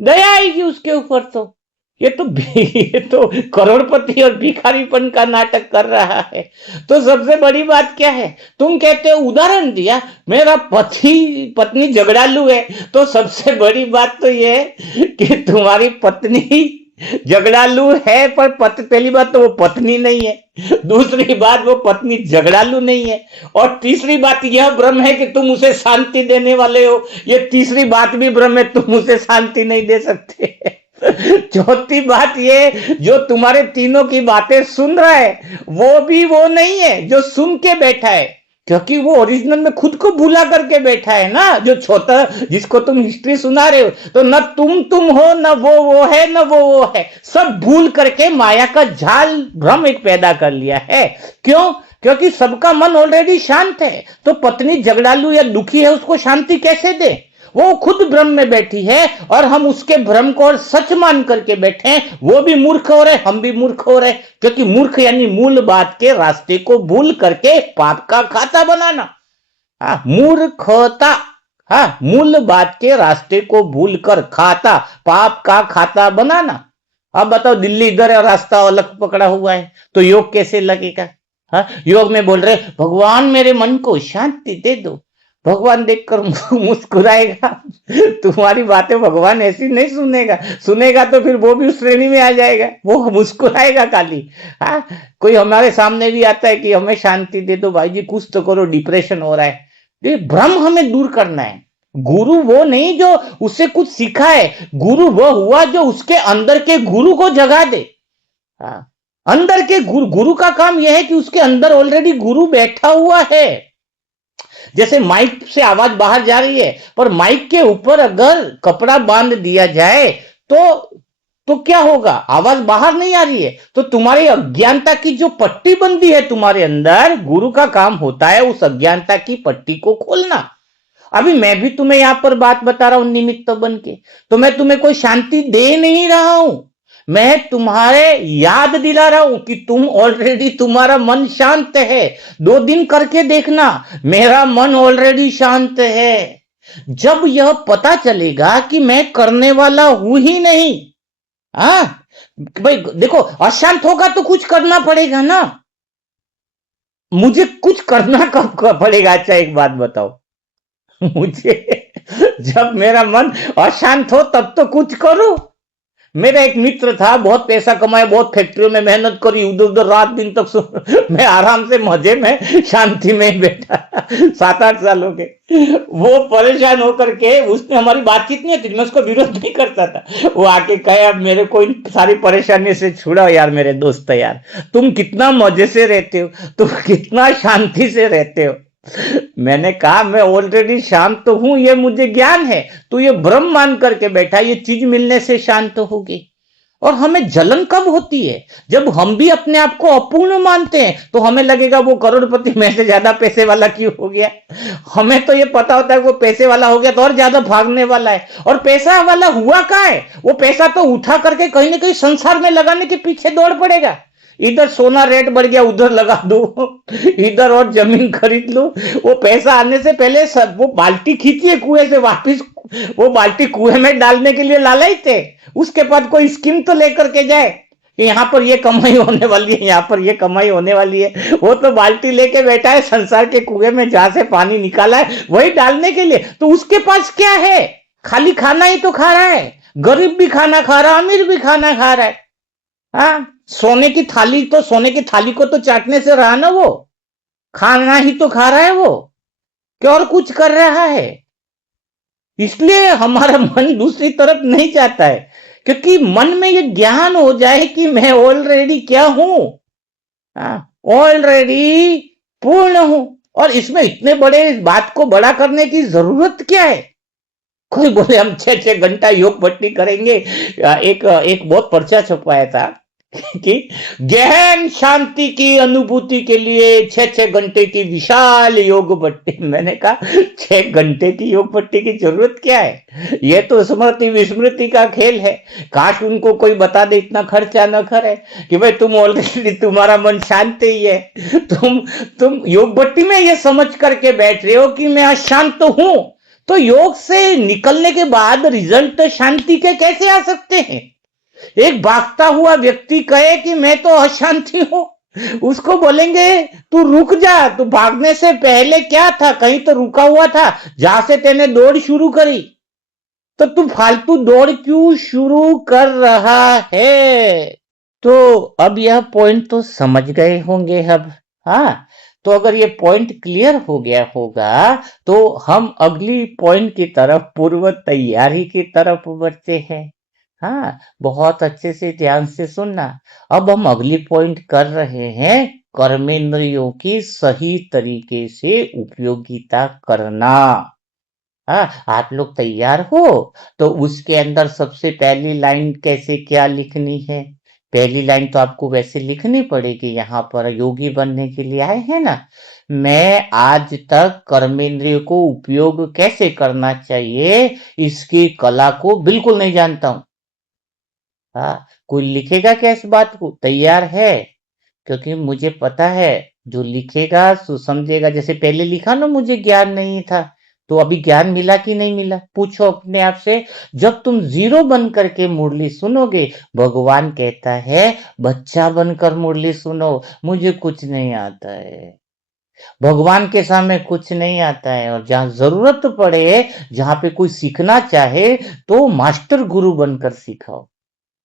दया आएगी उसके ऊपर। तो ये तो करोड़पति और भिखारीपन का नाटक कर रहा है। तो सबसे बड़ी बात क्या है? तुम कहते हो, उदाहरण दिया, मेरा पति पत्नी झगड़ालू है, तो सबसे बड़ी बात तो ये है कि तुम्हारी पत्नी झगड़ालू है, पर पहली बात तो वो पत्नी नहीं है, दूसरी बात वो पत्नी झगड़ालू नहीं है, और तीसरी बात यह भ्रम है कि तुम उसे शांति देने वाले हो। ये तीसरी बात भी भ्रम है, तुम उसे शांति नहीं दे सकते। चौथी बात ये, जो तुम्हारे तीनों की बातें सुन रहा है वो भी वो नहीं है जो सुन के बैठा है, क्योंकि वो ओरिजिनल में खुद को भूला करके बैठा है ना, जो छोटा जिसको तुम हिस्ट्री सुना रहे हो। तो न तुम हो, न वो है, न वो है, सब भूल करके माया का जाल भ्रम एक पैदा कर लिया है। क्यों? क्योंकि सबका मन ऑलरेडी शांत है, तो पत्नी झगड़ालू या दुखी है, उसको शांति कैसे दे? वो खुद भ्रम में बैठी है, और हम उसके भ्रम को और सच मान करके बैठे हैं। वो भी मूर्ख हो रहे, हम भी मूर्ख हो रहे, क्योंकि मूर्ख यानी मूल बात के रास्ते को भूल करके पाप का खाता बनाना। हाँ, मूर्खता। हाँ, मूल बात के रास्ते को भूल कर खाता पाप का खाता बनाना। अब बताओ, दिल्ली इधर है, रास्ता अलग पकड़ा हुआ है, तो योग कैसे लगेगा? हाँ, योग में बोल रहे भगवान मेरे मन को शांति दे दो, भगवान देखकर मुस्कुराएगा। तुम्हारी बातें भगवान ऐसी नहीं सुनेगा, सुनेगा तो फिर वो भी उस श्रेणी में आ जाएगा, वो मुस्कुराएगा खाली। हाँ, कोई हमारे सामने भी आता है कि हमें शांति दे दो भाई जी, कुछ तो करो, डिप्रेशन हो रहा है। ये भ्रम हमें दूर करना है। गुरु वो नहीं जो उससे कुछ सीखा है, गुरु वो हुआ जो उसके अंदर के गुरु को जगा दे। हाँ, अंदर के गुरु का काम यह है कि उसके अंदर ऑलरेडी गुरु बैठा हुआ है। जैसे माइक से आवाज बाहर जा रही है, पर माइक के ऊपर अगर कपड़ा बांध दिया जाए तो क्या होगा? आवाज बाहर नहीं आ रही है। तो तुम्हारी अज्ञानता की जो पट्टी बंदी है तुम्हारे अंदर, गुरु का काम होता है उस अज्ञानता की पट्टी को खोलना। अभी मैं भी तुम्हें यहां पर बात बता रहा हूं निमित्त बन के, तो मैं तुम्हें कोई शांति दे नहीं रहा हूं, मैं तुम्हारे याद दिला रहा हूं कि तुम ऑलरेडी, तुम्हारा मन शांत है। 2 दिन करके देखना, मेरा मन ऑलरेडी शांत है। जब यह पता चलेगा कि मैं करने वाला हूं ही नहीं, हाँ भाई देखो, अशांत होगा तो कुछ करना पड़ेगा ना, मुझे कुछ करना कब पड़ेगा? अच्छा एक बात बताओ, मुझे जब मेरा मन अशांत हो तब तो कुछ करो। मेरा एक मित्र था, बहुत पैसा कमाया, बहुत फैक्ट्रियों में मेहनत करी, उधर उधर रात दिन तक मैं आराम से मजे में शांति में बैठा 7-8 सालों के। वो परेशान होकर के, उसने हमारी बातचीत नहीं होती, मैं उसको विरोध नहीं करता था, वो आके कहे अब मेरे को इन सारी परेशानी से छुड़ाओ यार मेरे दोस्त यार, तुम कितना मजे से रहते हो, तुम कितना शांति से रहते हो। मैंने कहा मैं ऑलरेडी शांत तो हूं, ये मुझे ज्ञान है, तो ये भ्रम मान करके बैठा, ये चीज मिलने से शांत होगी। और हमें जलन कब होती है? जब हम भी अपने आप को अपूर्ण मानते हैं, तो हमें लगेगा वो करोड़पति में से ज्यादा पैसे वाला क्यों हो गया। हमें तो ये पता होता है वो पैसे वाला हो गया तो और ज्यादा भागने वाला है, और पैसा वाला हुआ कहाँ है? वो पैसा तो उठा करके कहीं ना कहीं संसार में लगाने के पीछे दौड़ पड़ेगा। इधर सोना रेट बढ़ गया, उधर लगा दो, इधर और जमीन खरीद लो। वो पैसा आने से पहले सब वो बाल्टी खींचिए कुएं से वापिस, वो बाल्टी कुएं में डालने के लिए लालच थे। उसके बाद कोई स्कीम तो लेकर के जाए कि यहाँ पर ये कमाई होने वाली है, यहाँ पर ये कमाई होने वाली है। वो तो बाल्टी लेके बैठा है संसार के कुएं में, जहां से पानी निकाला है वही डालने के लिए। तो उसके पास क्या है? खाली खाना ही तो खा रहा है। गरीब भी खाना खा रहा है, अमीर भी खाना खा रहा है। हाँ, सोने की थाली, तो सोने की थाली को तो चाटने से रहा ना, वो खाना ही तो खा रहा है वो, क्या और कुछ कर रहा है? इसलिए हमारा मन दूसरी तरफ नहीं जाता है, क्योंकि मन में ये ज्ञान हो जाए कि मैं ऑलरेडी क्या हूं, ऑलरेडी पूर्ण हूं। और इसमें इतने बड़े इस बात को बड़ा करने की जरूरत क्या है? कोई बोले हम 6-6 घंटा योग पट्टी करेंगे। एक बहुत पर्चा छपवाया था कि गहन शांति की अनुभूति के लिए 6-6 घंटे की विशाल योग पट्टी। मैंने कहा 6 घंटे की योग पट्टी की जरूरत क्या है? ये तो स्मृति विस्मृति का खेल है। काश उनको कोई बता दे, इतना खर्चा न करे कि भाई तुम ऑलरेडी, तुम्हारा मन शांत ही है, तुम योग पट्टी में ये समझ करके बैठ रहे हो कि मैं अशांत हूं, तो योग से निकलने के बाद रिजल्ट शांति के कैसे आ सकते हैं? एक भागता हुआ व्यक्ति कहे कि मैं तो अशांति हूं, उसको बोलेंगे तू रुक जा, तू भागने से पहले क्या था? कहीं तो रुका हुआ था जहां से तेने दौड़ शुरू करी, तो तू फालतू दौड़ क्यों शुरू कर रहा है? तो अब यह पॉइंट तो समझ गए होंगे अब। हाँ, तो अगर ये पॉइंट क्लियर हो गया होगा तो हम अगली पॉइंट की तरफ, पूर्व तैयारी की तरफ बढ़ते हैं। हाँ, बहुत अच्छे से ध्यान से सुनना। अब हम अगली पॉइंट कर रहे हैं कर्मेंद्रियों की सही तरीके से उपयोगिता करना। हाँ, आप लोग तैयार हो? तो उसके अंदर सबसे पहली लाइन कैसे क्या लिखनी है? पहली लाइन तो आपको वैसे लिखनी पड़ेगी, यहाँ पर योगी बनने के लिए आए हैं ना। मैं आज तक कर्मेंद्रिय को उपयोग कैसे करना चाहिए इसकी कला को बिल्कुल नहीं जानता हूं। हाँ, कोई लिखेगा क्या इस बात को? तैयार है? क्योंकि मुझे पता है जो लिखेगा सो समझेगा। जैसे पहले लिखा ना, मुझे ज्ञान नहीं था, तो अभी ज्ञान मिला कि नहीं मिला? पूछो अपने आप से। जब तुम जीरो बन करके मुरली सुनोगे, भगवान कहता है बच्चा बनकर मुरली सुनो, मुझे कुछ नहीं आता है, भगवान के सामने कुछ नहीं आता है। और जहां जरूरत पड़े, जहां पे कोई सीखना चाहे, तो मास्टर गुरु बनकर सिखाओ।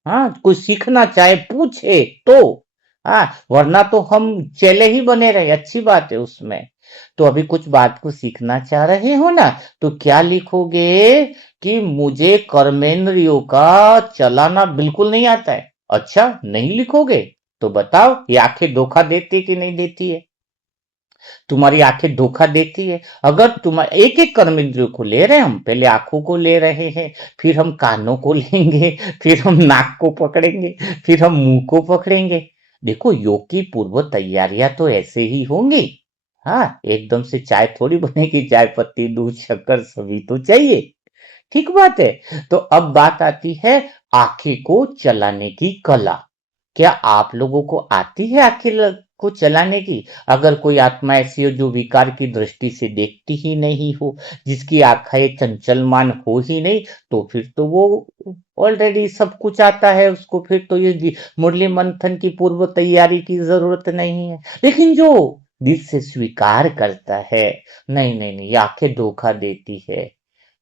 हाँ, कोई सीखना चाहे पूछे तो। हाँ, वरना तो हम चेले ही बने रहे, अच्छी बात है उसमें। तो अभी कुछ बात को सीखना चाह रहे हो ना, तो क्या लिखोगे कि मुझे कर्मेंद्रियों का चलाना बिल्कुल नहीं आता है। अच्छा, नहीं लिखोगे तो बताओ, ये आंखें धोखा देती कि नहीं देती है? तुम्हारी आंखें धोखा देती है। अगर तुम एक एक कर्मेंद्रियों को ले रहे हैं, हम पहले आंखों को ले रहे हैं, फिर हम कानों को लेंगे, फिर हम नाक को पकड़ेंगे, फिर हम मुंह को पकड़ेंगे। देखो, योग की पूर्व तैयारियां तो ऐसे ही होंगी। हाँ, एकदम से चाय थोड़ी बनेगी, चाय पत्ती, दूध, शक्कर सभी तो चाहिए। ठीक बात है। तो अब बात आती है आंखें को चलाने की कला। क्या आप लोगों को आती है आंखें को चलाने की? अगर कोई आत्मा ऐसी हो जो विकार की दृष्टि से देखती ही नहीं हो, जिसकी आंखें चंचलमान हो ही नहीं, तो फिर तो वो ऑलरेडी सब कुछ आता है उसको, फिर तो ये मुरली मंथन की पूर्व तैयारी की जरूरत नहीं है। लेकिन जो दिल से स्वीकार करता है, नहीं नहीं नहीं, ये आंखें धोखा देती है।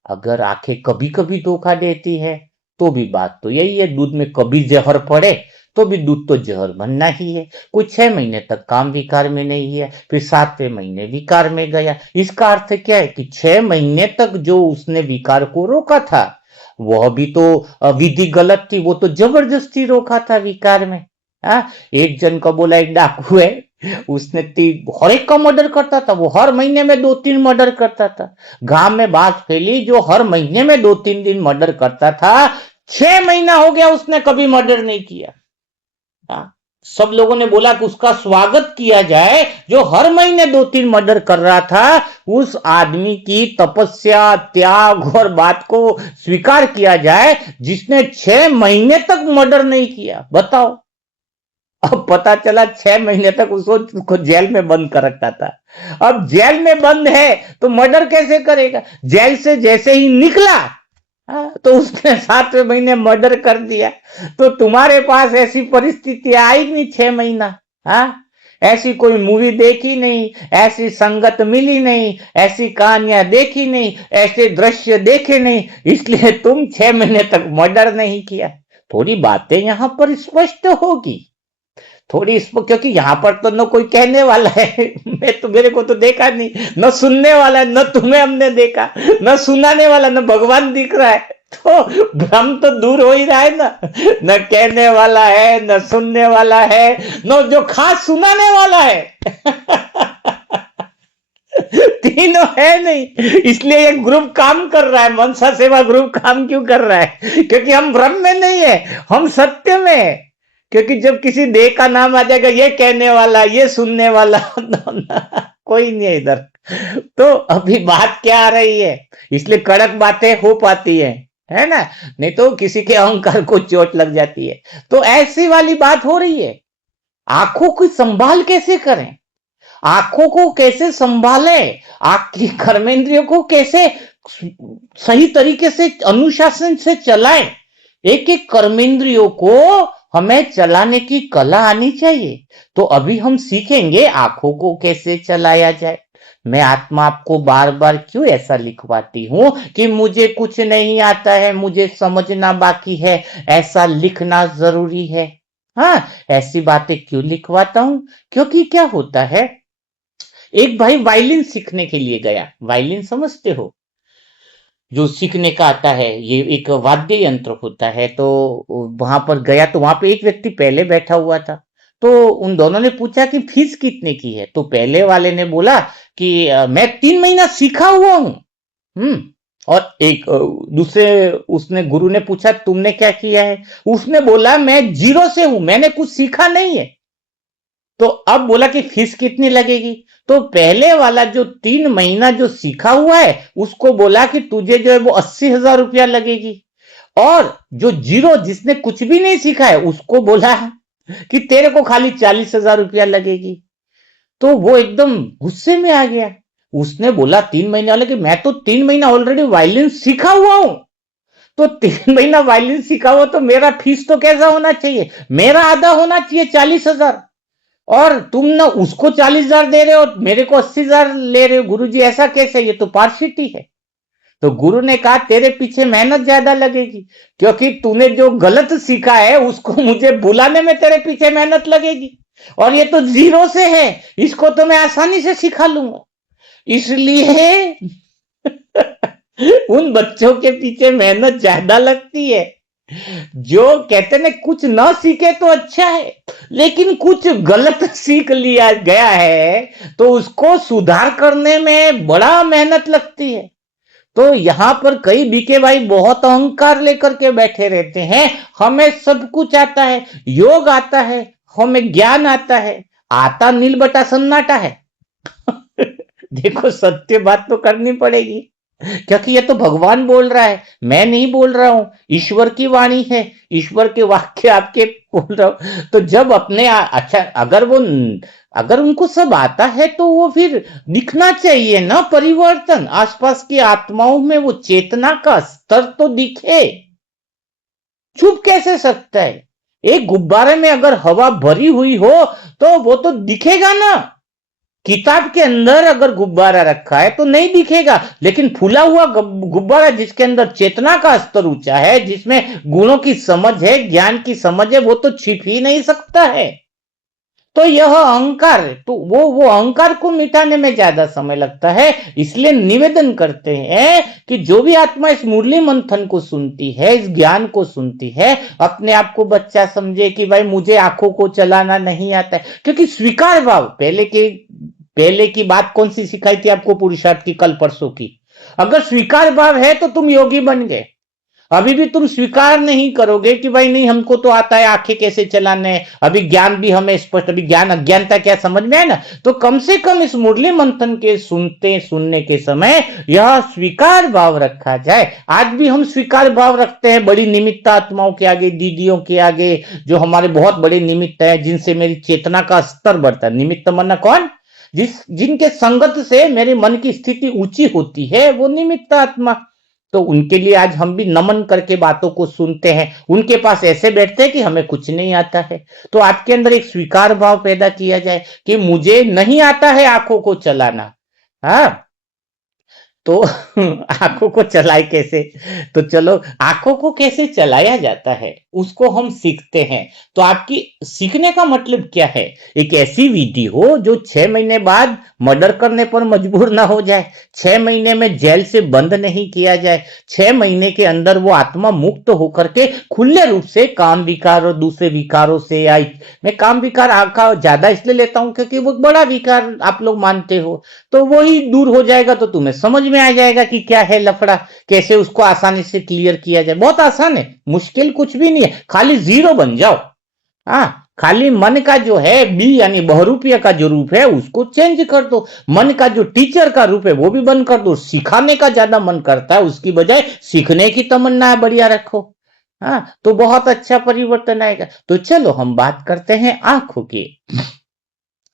अगर आंखें कभी कभी धोखा देती है, तो भी बात तो यही है, दूध में कभी जहर पड़े तो भी दूध तो जहर बनना ही है। कुछ 6 महीने तक काम विकार में नहीं है, फिर 7वें महीने विकार में गया। इसका अर्थ क्या है कि 6 महीने तक जो उसने विकार को रोका था, वह भी तो विधि गलत थी, वो तो जबरदस्ती रोका था विकार में। एक जन का बोला, एक डाकू है, उसने हर एक का मर्डर करता था, वो हर महीने में 2-3 मर्डर करता था। गांव में बात फैली, जो हर महीने में 2-3 दिन मर्डर करता था, 6 महीना हो गया उसने कभी मर्डर नहीं किया। हाँ, सब लोगों ने बोला कि उसका स्वागत किया जाए, जो हर महीने 2-3 मर्डर कर रहा था। उस आदमी की तपस्या, त्याग और बात को स्वीकार किया जाए, जिसने 6 महीने तक मर्डर नहीं किया। बताओ, अब पता चला 6 महीने तक उसको जेल में बंद कर रखा था। अब जेल में बंद है तो मर्डर कैसे करेगा? जेल से जैसे ही निकला, तो उसने 7वें महीने मर्डर कर दिया। तो तुम्हारे पास ऐसी परिस्थिति आई नहीं 6 महीना। हाँ, ऐसी कोई मूवी देखी नहीं, ऐसी संगत मिली नहीं, ऐसी कहानियां देखी नहीं, ऐसे दृश्य देखे नहीं, इसलिए तुम 6 महीने तक मर्डर नहीं किया। थोड़ी बातें यहां पर स्पष्ट होगी, थोड़ी इसको, क्योंकि यहां पर तो न कोई कहने वाला है, मैं तो, मेरे को तो देखा नहीं, न सुनने वाला है, न तुम्हें हमने देखा, न सुनाने वाला, न भगवान दिख रहा है। तो भ्रम तो दूर हो ही रहा है ना। न कहने वाला है, न सुनने वाला है, न जो खास सुनाने वाला है। तीनों है नहीं, इसलिए ये ग्रुप काम कर रहा है। मनसा सेवा ग्रुप काम क्यों कर रहा है? क्योंकि हम भ्रम में नहीं है, हम सत्य में है। क्योंकि जब किसी देह का नाम आ जाएगा, ये कहने वाला, ये सुनने वाला, कोई नहीं है इधर। तो अभी बात क्या आ रही है, इसलिए कड़क बातें हो पाती है ना, नहीं तो किसी के अहंकार को चोट लग जाती है। तो ऐसी वाली बात हो रही है। आंखों की संभाल कैसे करें, आंखों को कैसे संभाले, आंख की कर्मेंद्रियों को कैसे सही तरीके से अनुशासन से चलाएं। एक एक कर्मेंद्रियों को हमें चलाने की कला आनी चाहिए। तो अभी हम सीखेंगे आंखों को कैसे चलाया जाए। मैं आत्मा आपको बार बार क्यों ऐसा लिखवाती हूं कि मुझे कुछ नहीं आता है, मुझे समझना बाकी है, ऐसा लिखना जरूरी है। हाँ, ऐसी बातें क्यों लिखवाता हूं? क्योंकि क्या होता है, एक भाई वायलिन सीखने के लिए गया। वायलिन समझते हो, जो सीखने का आता है, ये एक वाद्य यंत्र होता है। तो वहां पर गया तो वहां पे एक व्यक्ति पहले बैठा हुआ था। तो उन दोनों ने पूछा कि फीस कितने की है? तो पहले वाले ने बोला कि मैं 3 महीना सीखा हुआ हूं। और एक दूसरे उसने गुरु ने पूछा तुमने क्या किया है? उसने बोला मैं 0 से हूं, मैंने कुछ सीखा नहीं है। तो अब बोला कि फीस कितनी लगेगी? तो पहले वाला जो 3 महीना जो सीखा हुआ है, उसको बोला कि तुझे जो है वो 80,000 रुपया लगेगी। और जो 0 जिसने कुछ भी नहीं सीखा है, उसको बोला कि तेरे को खाली 40,000 रुपया लगेगी। तो वो एकदम गुस्से में आ गया। उसने बोला 3 महीने वाले कि मैं तो 3 महीना ऑलरेडी वायलिन सीखा हुआ हूं। तो 3 महीना वायलिन सीखा हुआ तो मेरा फीस तो कैसा होना चाहिए? मेरा आधा होना चाहिए 40,000। और तुम ना उसको 40,000 दे रहे हो, मेरे को 80,000 ले रहे हो। गुरुजी ऐसा कैसे? ये तो पार्शिटी है। तो गुरु ने कहा तेरे पीछे मेहनत ज्यादा लगेगी, क्योंकि तूने जो गलत सीखा है उसको मुझे बुलाने में तेरे पीछे मेहनत लगेगी। और ये तो 0 से है, इसको तो मैं आसानी से सिखा लूंगा। इसलिए उन बच्चों के पीछे मेहनत ज्यादा लगती है। जो कहते ना कुछ ना सीखे तो अच्छा है, लेकिन कुछ गलत सीख लिया गया है तो उसको सुधार करने में बड़ा मेहनत लगती है। तो यहां पर कई बीके भाई बहुत अहंकार लेकर के बैठे रहते हैं, हमें सब कुछ आता है, योग आता है, हमें ज्ञान आता है, आता नील बटा सन्नाटा है। देखो, सत्य बात तो करनी पड़ेगी, क्योंकि ये तो भगवान बोल रहा है, मैं नहीं बोल रहा हूं, ईश्वर की वाणी है, ईश्वर के वाक्य आपके बोल रहा हूं। तो जब अपने अच्छा, अगर उनको सब आता है तो वो फिर दिखना चाहिए ना परिवर्तन, आसपास की आत्माओं में वो चेतना का स्तर तो दिखे। छुप कैसे सकता है? एक गुब्बारे में अगर हवा भरी हुई हो तो वो तो दिखेगा ना। किताब के अंदर अगर गुब्बारा रखा है तो नहीं दिखेगा, लेकिन फूला हुआ गुब्बारा जिसके अंदर चेतना का स्तर ऊंचा है, जिसमें गुणों की समझ है, ज्ञान की समझ है, वो तो छिप ही नहीं सकता है। तो यह अहंकार, तो वो अहंकार को मिटाने में ज्यादा समय लगता है। इसलिए निवेदन करते हैं कि जो भी आत्मा इस मुरली मंथन को सुनती है, इस ज्ञान को सुनती है, अपने आप को बच्चा समझे कि भाई मुझे आंखों को चलाना नहीं आता है। क्योंकि स्वीकार भाव, पहले की बात कौन सी सिखाई थी आपको? पुरुषार्थ की, कल परसों की। अगर स्वीकार भाव है तो तुम योगी बन गए। अभी भी तुम स्वीकार नहीं करोगे कि भाई नहीं हमको तो आता है आंखें कैसे चलाने, अभी ज्ञान भी हमें स्पष्ट, अभी ज्ञान अज्ञानता क्या समझ में आए ना, तो कम से कम इस मुरली मंथन के सुनने के समय यह स्वीकार भाव रखा जाए। आज भी हम स्वीकार भाव रखते हैं बड़ी निमित्त आत्माओं के आगे, दीदियों के आगे, जो हमारे बहुत बड़े निमित्त है, जिनसे मेरी चेतना का स्तर बढ़ता है। निमित्त मना कौन? जिनके संगत से मेरे मन की स्थिति ऊंची होती है, वो निमित्त आत्मा। तो उनके लिए आज हम भी नमन करके बातों को सुनते हैं, उनके पास ऐसे बैठते हैं कि हमें कुछ नहीं आता है। तो आपके अंदर एक स्वीकार भाव पैदा किया जाए कि मुझे नहीं आता है आंखों को चलाना। हाँ, तो आंखों को चलाए कैसे? तो चलो, आंखों को कैसे चलाया जाता है उसको हम सीखते हैं। तो आपकी सीखने का मतलब क्या है? एक ऐसी विधि हो जो 6 महीने बाद मर्डर करने पर मजबूर ना हो जाए, 6 महीने में जेल से बंद नहीं किया जाए, 6 महीने के अंदर वो आत्मा मुक्त होकर के खुले रूप से काम विकार और दूसरे विकारों से आई। मैं काम विकार का ज्यादा इसलिए लेता हूं क्योंकि वो बड़ा विकार आप लोग मानते हो, तो वही दूर हो जाएगा, तो तुम्हें समझ में आ जाएगा कि क्या है लफड़ा, कैसे उसको आसानी से क्लियर किया जाए। बहुत आसान है, मुश्किल कुछ भी नहीं है, खाली जीरो बन जाओ। हाँ, खाली मन का जो है बी यानी बहुरूपिया का जो रूप है उसको चेंज कर दो, मन का जो टीचर का रूप है वो भी बंद कर दो, सिखाने का ज्यादा मन करता है उसकी बजाय सीखने की तमन्ना बढ़िया रखो। हाँ, तो बहुत अच्छा परिवर्तन आएगा। तो चलो हम बात करते हैं आंखों की।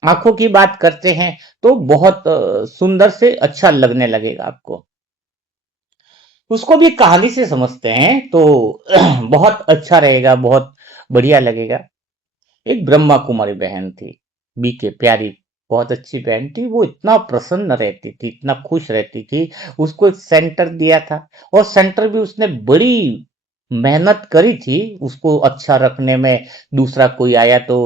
आंखों की बात करते हैं तो बहुत सुंदर से अच्छा लगने लगेगा आपको। उसको भी कहानी से समझते हैं तो बहुत अच्छा रहेगा, बहुत बढ़िया लगेगा। एक ब्रह्मा कुमारी बहन थी, बीके प्यारी, बहुत अच्छी बहन थी। वो इतना प्रसन्न रहती थी, इतना खुश रहती थी। उसको एक सेंटर दिया था, और सेंटर भी उसने बड़ी मेहनत करी थी उसको अच्छा रखने में। दूसरा कोई आया तो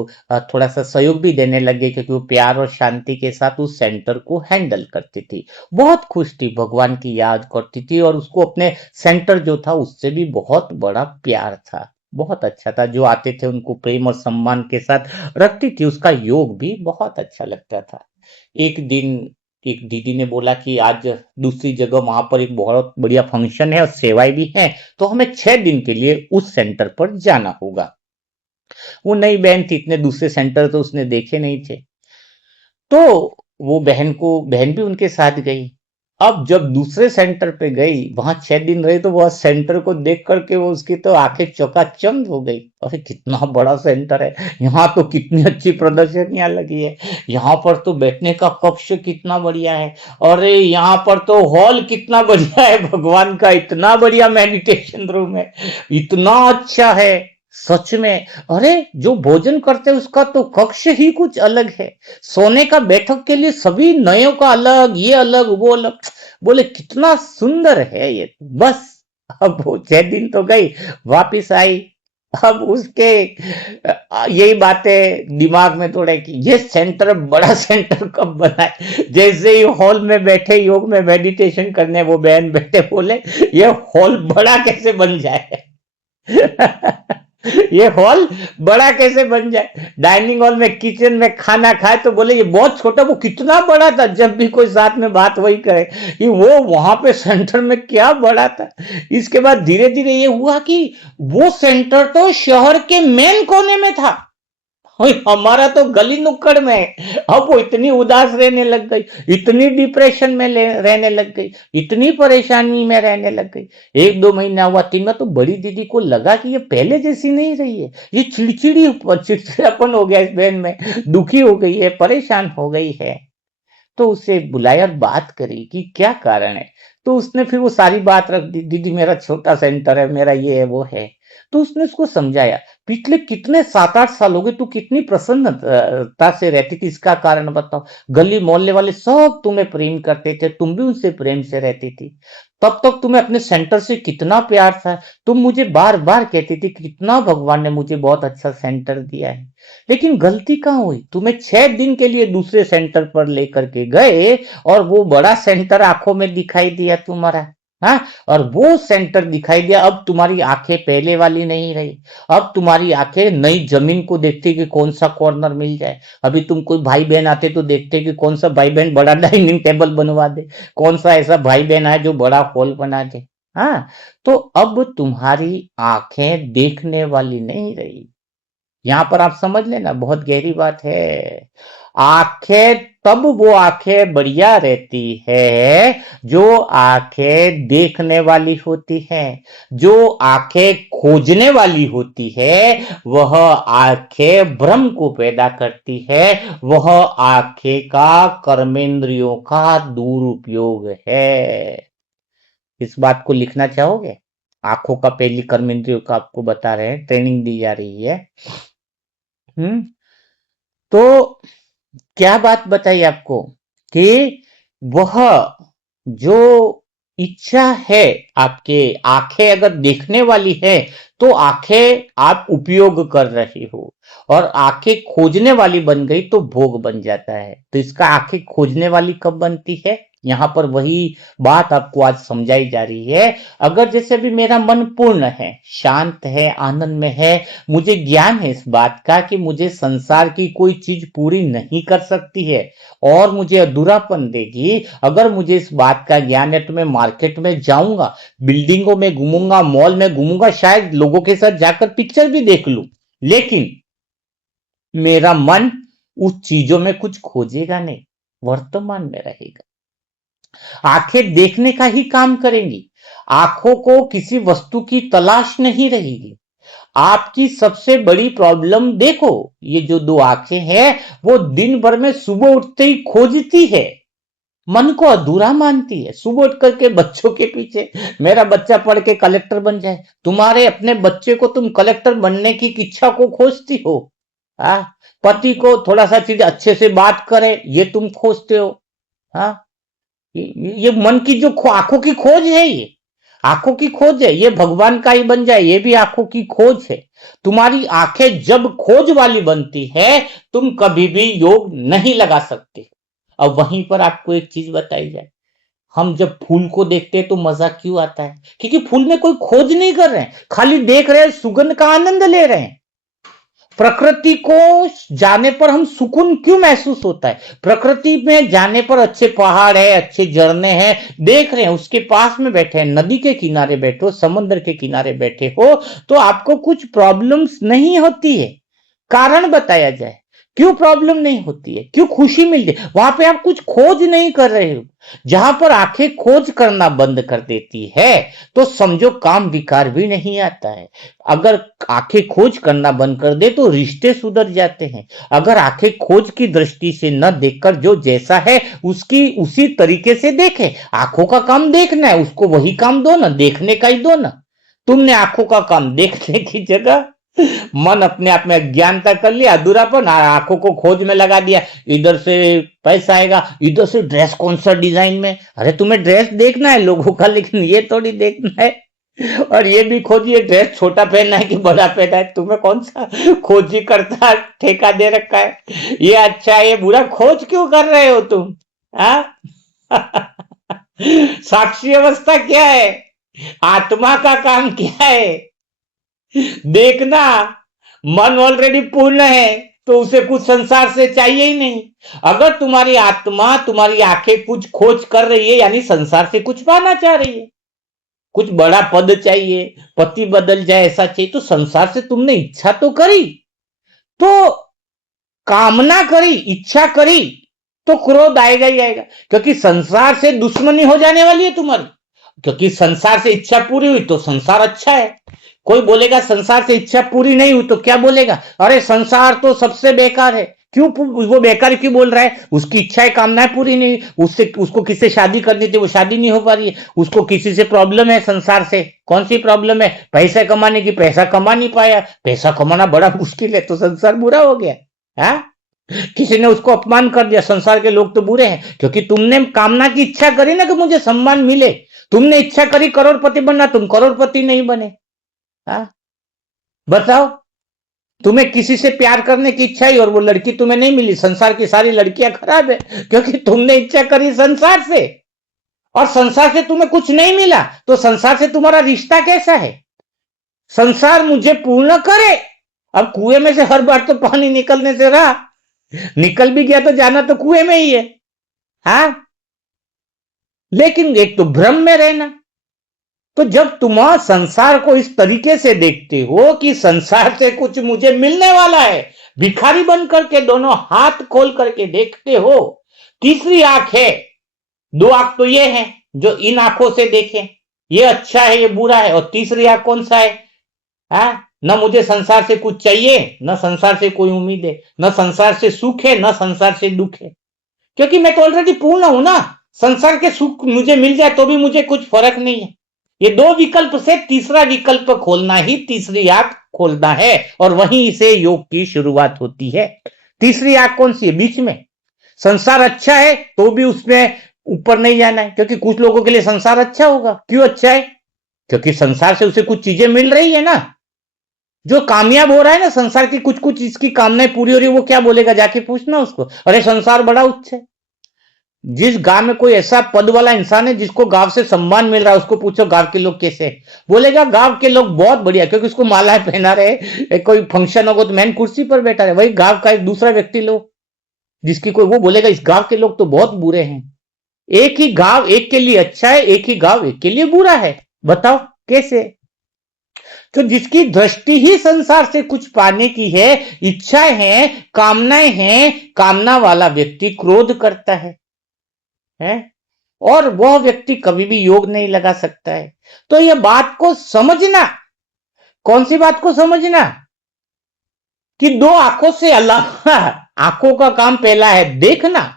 थोड़ा सा सहयोग भी देने लगे, क्योंकि वो प्यार और शांति के साथ उस सेंटर को हैंडल करती थी। बहुत खुश थी, भगवान की याद करती थी, और उसको अपने सेंटर जो था उससे भी बहुत बड़ा प्यार था। बहुत अच्छा था, जो आते थे उनको प्रेम और सम्मान के साथ रखती थी। उसका योग भी बहुत अच्छा लगता था। एक दिन एक दीदी ने बोला कि आज दूसरी जगह वहां पर एक बहुत बढ़िया फंक्शन है और सेवाएं भी हैं, तो हमें 6 दिन के लिए उस सेंटर पर जाना होगा। वो नई बहन थी, इतने दूसरे सेंटर तो उसने देखे नहीं थे। तो वो बहन भी उनके साथ गई। अब जब दूसरे सेंटर पे गई, वहां 6 दिन रही, तो वह सेंटर को देख करके वो उसकी तो आंखें चौकाचंद हो गई। अरे कितना बड़ा सेंटर है, यहाँ तो कितनी अच्छी प्रदर्शनियां लगी है, यहाँ पर तो बैठने का कक्ष कितना बढ़िया है, अरे यहाँ पर तो हॉल कितना बढ़िया है, भगवान का इतना बढ़िया मेडिटेशन रूम है, इतना अच्छा है। सच में, अरे जो भोजन करते हैं उसका तो कक्ष ही कुछ अलग है, सोने का बैठक के लिए सभी नयों का अलग, ये अलग वो अलग। बोले कितना सुंदर है ये। बस, अब वो 6 दिन तो गई, वापिस आई। अब उसके यही बातें दिमाग में थोड़े कि ये सेंटर बड़ा सेंटर कब बना है। जैसे ही हॉल में बैठे योग में मेडिटेशन करने वो बहन बैठे, बोले ये हॉल बड़ा कैसे बन जाए। ये हॉल बड़ा कैसे बन जाए। डाइनिंग हॉल में, किचन में खाना खाए तो बोले ये बहुत छोटा, वो कितना बड़ा था। जब भी कोई साथ में बात वही करे कि वो वहां पे सेंटर में क्या बड़ा था। इसके बाद धीरे धीरे ये हुआ कि वो सेंटर तो शहर के मेन कोने में था, हमारा तो गली नुक्कड़ में है। अब वो इतनी उदास रहने लग गई, इतनी डिप्रेशन में रहने लग गई, इतनी परेशानी में रहने लग गई। 1-2 महीना हुआ, 3 में तो बड़ी दीदी को लगा कि ये पहले जैसी नहीं रही है, ये चिड़चिड़ापन हो गया इस बहन में, दुखी हो गई है, परेशान हो गई है। तो उसे बुलाया और बात करी कि क्या कारण है। तो उसने फिर वो सारी बात रख दी, दीदी मेरा छोटा सेंटर है, मेरा ये है वो है। तो उसने उसको समझाया, पिछले कितने 7-8 साल हो गए तू कितनी प्रसन्नता से रहती थी, इसका कारण बताओ। गली मोहल्ले वाले सब तुम्हें प्रेम करते थे, तुम भी उनसे प्रेम से रहती थी। तब तक तुम्हें अपने सेंटर से कितना प्यार था, तुम मुझे बार बार कहती थी कितना भगवान ने मुझे बहुत अच्छा सेंटर दिया है। लेकिन गलती कहाँ हुई, तुम्हें 6 दिन के लिए दूसरे सेंटर पर लेकर के गए, और वो बड़ा सेंटर आंखों में दिखाई दिया तुम्हारा। हाँ, और वो सेंटर दिखाई दिया। अब तुम्हारी आंखें पहले वाली नहीं रही, अब तुम्हारी आंखें नई जमीन को देखती कि कौन सा कॉर्नर मिल जाए। अभी तुम कोई भाई बहन आते तो देखते कि कौन सा भाई बहन बड़ा डाइनिंग टेबल बनवा दे, कौन सा ऐसा भाई बहन है जो बड़ा हॉल बना दे। हाँ, तो अब तुम्हारी आंखें देखने वाली नहीं रही। यहां पर आप समझ लेना, बहुत गहरी बात है। आंखें तब वो आंखें बढ़िया रहती है जो आंखें देखने वाली होती हैं। जो आंखें खोजने वाली होती है वह आंखें भ्रम को पैदा करती है। वह आंखें का कर्मेंद्रियों का दुरुपयोग है। इस बात को लिखना चाहोगे? आंखों का पहली कर्मेंद्रियों का आपको बता रहे हैं, ट्रेनिंग दी जा रही है। हम्म तो क्या बात बताई आपको कि वह जो इच्छा है, आपके आंखें अगर देखने वाली है तो आंखें आप उपयोग कर रही हो, और आंखें खोजने वाली बन गई तो भोग बन जाता है। तो इसका आंखें खोजने वाली कब बनती है? यहां पर वही बात आपको आज समझाई जा रही है। अगर जैसे भी मेरा मन पूर्ण है, शांत है, आनंद में है, मुझे ज्ञान है इस बात का कि मुझे संसार की कोई चीज पूरी नहीं कर सकती है और मुझे अधूरापन देगी। अगर मुझे इस बात का ज्ञान है तो मैं मार्केट में जाऊंगा, बिल्डिंगों में घूमूंगा, मॉल में घूमूंगा, शायद लोगों के साथ जाकर पिक्चर भी देख लूं, लेकिन मेरा मन उस चीजों में कुछ खोजेगा नहीं, वर्तमान में रहेगा। आंखें देखने का ही काम करेंगी, आंखों को किसी वस्तु की तलाश नहीं रहेगी। आपकी सबसे बड़ी प्रॉब्लम देखो, ये जो दो आंखें हैं वो दिन भर में सुबह उठते ही खोजती है, मन को अधूरा मानती है। सुबह उठ करके बच्चों के पीछे, मेरा बच्चा पढ़ के कलेक्टर बन जाए। तुम्हारे अपने बच्चे को तुम कलेक्टर बनने की इच्छा को खोजती हो। हाँ, पति को थोड़ा सा चीज अच्छे से बात करे, ये तुम खोजते हो। हाँ, ये मन की जो आंखों की खोज है, ये आंखों की खोज है। ये भगवान का ही बन जाए, ये भी आंखों की खोज है। तुम्हारी आंखें जब खोज वाली बनती है, तुम कभी भी योग नहीं लगा सकते। अब वहीं पर आपको एक चीज बताई जाए, हम जब फूल को देखते हैं तो मजा क्यों आता है? क्योंकि फूल में कोई खोज नहीं कर रहे हैं, खाली देख रहे हैं, सुगंध का आनंद ले रहे हैं। प्रकृति को जाने पर हम सुकून क्यों महसूस होता है? प्रकृति में जाने पर अच्छे पहाड़ है, अच्छे झरने हैं, देख रहे हैं, उसके पास में बैठे हैं, नदी के किनारे बैठे हो, समुद्र के किनारे बैठे हो, तो आपको कुछ प्रॉब्लम्स नहीं होती है। कारण बताया जाए, क्यों प्रॉब्लम नहीं होती है, क्यों खुशी मिलती है? वहां पे आप कुछ खोज नहीं कर रहे हो। जहां पर आंखें खोज करना बंद कर देती है तो समझो काम विकार भी नहीं आता है। अगर आंखें खोज करना बंद कर दे तो रिश्ते सुधर जाते हैं। अगर आंखें खोज की दृष्टि से न देखकर जो जैसा है उसकी उसी तरीके से देखे, आंखों का काम देखना है, उसको वही काम दो ना, देखने का ही दो ना। तुमने आंखों का काम देखने की जगह मन अपने आप में अज्ञानता कर लिया, अधूरापन, आंखों को खोज में लगा दिया। इधर से पैसा आएगा, इधर से ड्रेस कौन सा डिजाइन में, अरे तुम्हें ड्रेस देखना है लोगों का, लेकिन ये थोड़ी देखना है। और ये भी खोजिए ड्रेस छोटा पहनना है कि बड़ा पहनना है, तुम्हें कौन सा खोजी करता ठेका दे रखा है? ये अच्छा है, ये बुरा, खोज क्यों कर रहे हो तुम? हाँ? साक्षी अवस्था क्या है? आत्मा का काम क्या है? देखना। मन ऑलरेडी पूर्ण है तो उसे कुछ संसार से चाहिए ही नहीं। अगर तुम्हारी आत्मा, तुम्हारी आंखें कुछ खोज कर रही है, यानी संसार से कुछ पाना चाह रही है, कुछ बड़ा पद चाहिए, पति बदल जाए ऐसा चाहिए, तो संसार से तुमने इच्छा तो करी, तो कामना करी, इच्छा करी, तो क्रोध आएगा ही आएगा, क्योंकि संसार से दुश्मनी हो जाने वाली है तुम्हारी। क्योंकि संसार से इच्छा पूरी हुई तो संसार अच्छा है। कोई बोलेगा संसार से इच्छा पूरी नहीं हुई तो क्या बोलेगा? अरे संसार तो सबसे बेकार है। क्यों वो बेकार क्यों बोल रहा है? उसकी इच्छाएं कामनाएं पूरी नहीं, उससे उसको किससे शादी करनी थी वो शादी नहीं हो पा रही है, उसको किसी से प्रॉब्लम है, संसार से कौन सी प्रॉब्लम है? पैसा कमाने की, पैसा कमा नहीं पाया, पैसा कमाना बड़ा मुश्किल है, तो संसार बुरा हो गया। हाँ, किसी ने उसको अपमान कर दिया, संसार के लोग तो बुरे हैं। क्योंकि तुमने कामना की इच्छा करी ना कि मुझे सम्मान मिले, तुमने इच्छा करी करोड़पति बनना, तुम करोड़पति नहीं बने। हाँ, बताओ, तुम्हें किसी से प्यार करने की इच्छा ही और वो लड़की तुम्हें नहीं मिली, संसार की सारी लड़कियां खराब है, क्योंकि तुमने इच्छा करी संसार से और संसार से तुम्हें कुछ नहीं मिला, तो संसार से तुम्हारा रिश्ता कैसा है? संसार मुझे पूर्ण करे। अब कुएं में से हर बार तो पानी निकलने से रहा, निकल भी गया तो जाना तो कुएं में ही है। हाँ, लेकिन एक तो भ्रम में रहना, तो जब तुम संसार को इस तरीके से देखते हो कि संसार से कुछ मुझे मिलने वाला है, भिखारी बन करके दोनों हाथ खोल करके देखते हो, तीसरी आंख है, दो आंख तो ये है जो इन आंखों से देखें, ये अच्छा है ये बुरा है, और तीसरी आंख कौन सा है? न मुझे संसार से कुछ चाहिए, न संसार से कोई उम्मीद है, न संसार से सुख है, न संसार से दुख है, क्योंकि मैं तो ऑलरेडी पूर्ण हूं ना। संसार के सुख मुझे मिल जाए तो भी मुझे कुछ फर्क नहीं है। ये दो विकल्प से तीसरा विकल्प खोलना ही तीसरी आंख खोलना है, और वहीं से योग की शुरुआत होती है। तीसरी आंख कौन सी है? बीच में। संसार अच्छा है तो भी उसमें ऊपर नहीं जाना है, क्योंकि कुछ लोगों के लिए संसार अच्छा होगा। क्यों अच्छा है? क्योंकि संसार से उसे कुछ चीजें मिल रही है ना। जो कामयाब हो रहा है ना, संसार की कुछ कुछ इसकी कामनाएं पूरी हो रही है, वो क्या बोलेगा? जाके पूछना उसको, अरे संसार बड़ा उच्च है। जिस गांव में कोई ऐसा पद वाला इंसान है जिसको गांव से सम्मान मिल रहा है, उसको पूछो गांव के लोग कैसे? बोलेगा गांव के लोग बहुत बढ़िया, क्योंकि उसको मालाएं पहना रहे, कोई फंक्शन होगा तो मैन कुर्सी पर बैठा रहे। वही गांव का एक दूसरा व्यक्ति लो जिसकी कोई, वो बोलेगा इस गांव के लोग तो बहुत बुरे हैं। एक ही गांव एक के लिए अच्छा है, एक ही गांव एक के लिए बुरा है। बताओ कैसे? तो जिसकी दृष्टि ही संसार से कुछ पाने की है, इच्छाएं हैं, कामनाएं हैं, कामना वाला व्यक्ति क्रोध करता है, और वह व्यक्ति कभी भी योग नहीं लगा सकता है। तो यह बात को समझना, कौन सी बात को समझना? कि दो आंखों से अलावा आंखों का काम पहला है देखना,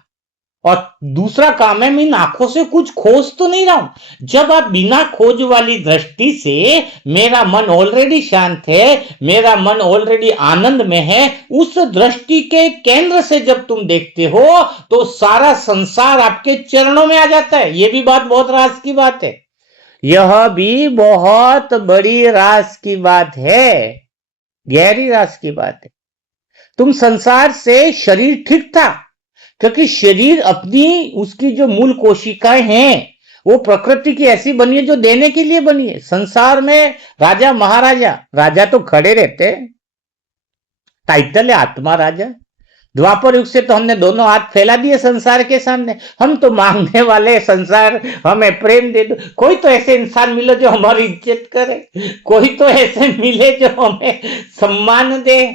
और दूसरा काम है मैं इन आंखों से कुछ खोज तो नहीं रहा हूं। जब आप बिना खोज वाली दृष्टि से, मेरा मन ऑलरेडी शांत है, मेरा मन ऑलरेडी आनंद में है, उस दृष्टि के केंद्र से जब तुम देखते हो तो सारा संसार आपके चरणों में आ जाता है। यह भी बात बहुत राज की बात है, यह भी बहुत बड़ी राज की बात है, गहरी राज की बात है। तुम संसार से, शरीर ठीक था, क्योंकि शरीर अपनी, उसकी जो मूल कोशिकाएं हैं वो प्रकृति की ऐसी बनी है जो देने के लिए बनी है। संसार में राजा महाराजा, राजा तो खड़े रहते, टाइटल है आत्मा राजा। द्वापर युग से तो हमने दोनों हाथ फैला दिए संसार के सामने, हम तो मांगने वाले, संसार हमें प्रेम दे दो। कोई तो ऐसे इंसान मिलो जो हमारी इज्जत करे, कोई तो ऐसे मिले जो हमें सम्मान दे,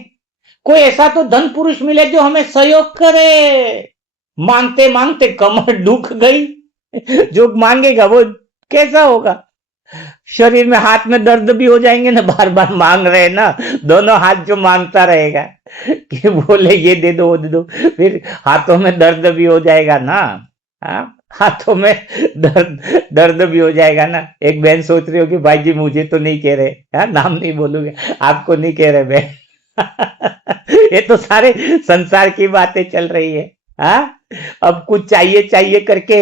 कोई ऐसा तो धन पुरुष मिले जो हमें सहयोग करे। मांगते मांगते कमर दुख गई, जो मांगेगा वो कैसा होगा? शरीर में, हाथ में दर्द भी हो जाएंगे ना, बार बार मांग रहे ना, दोनों हाथ जो मांगता रहेगा कि बोले ये दे दो वो दे दो, फिर हाथों में दर्द भी हो जाएगा ना। हाथों में दर्द भी हो जाएगा ना। एक बहन सोच रही हो कि भाई जी मुझे तो नहीं कह रहे, नाम नहीं बोलूंगे, आपको नहीं कह रहे बहन। ये तो सारे संसार की बातें चल रही है। अब कुछ चाहिए चाहिए करके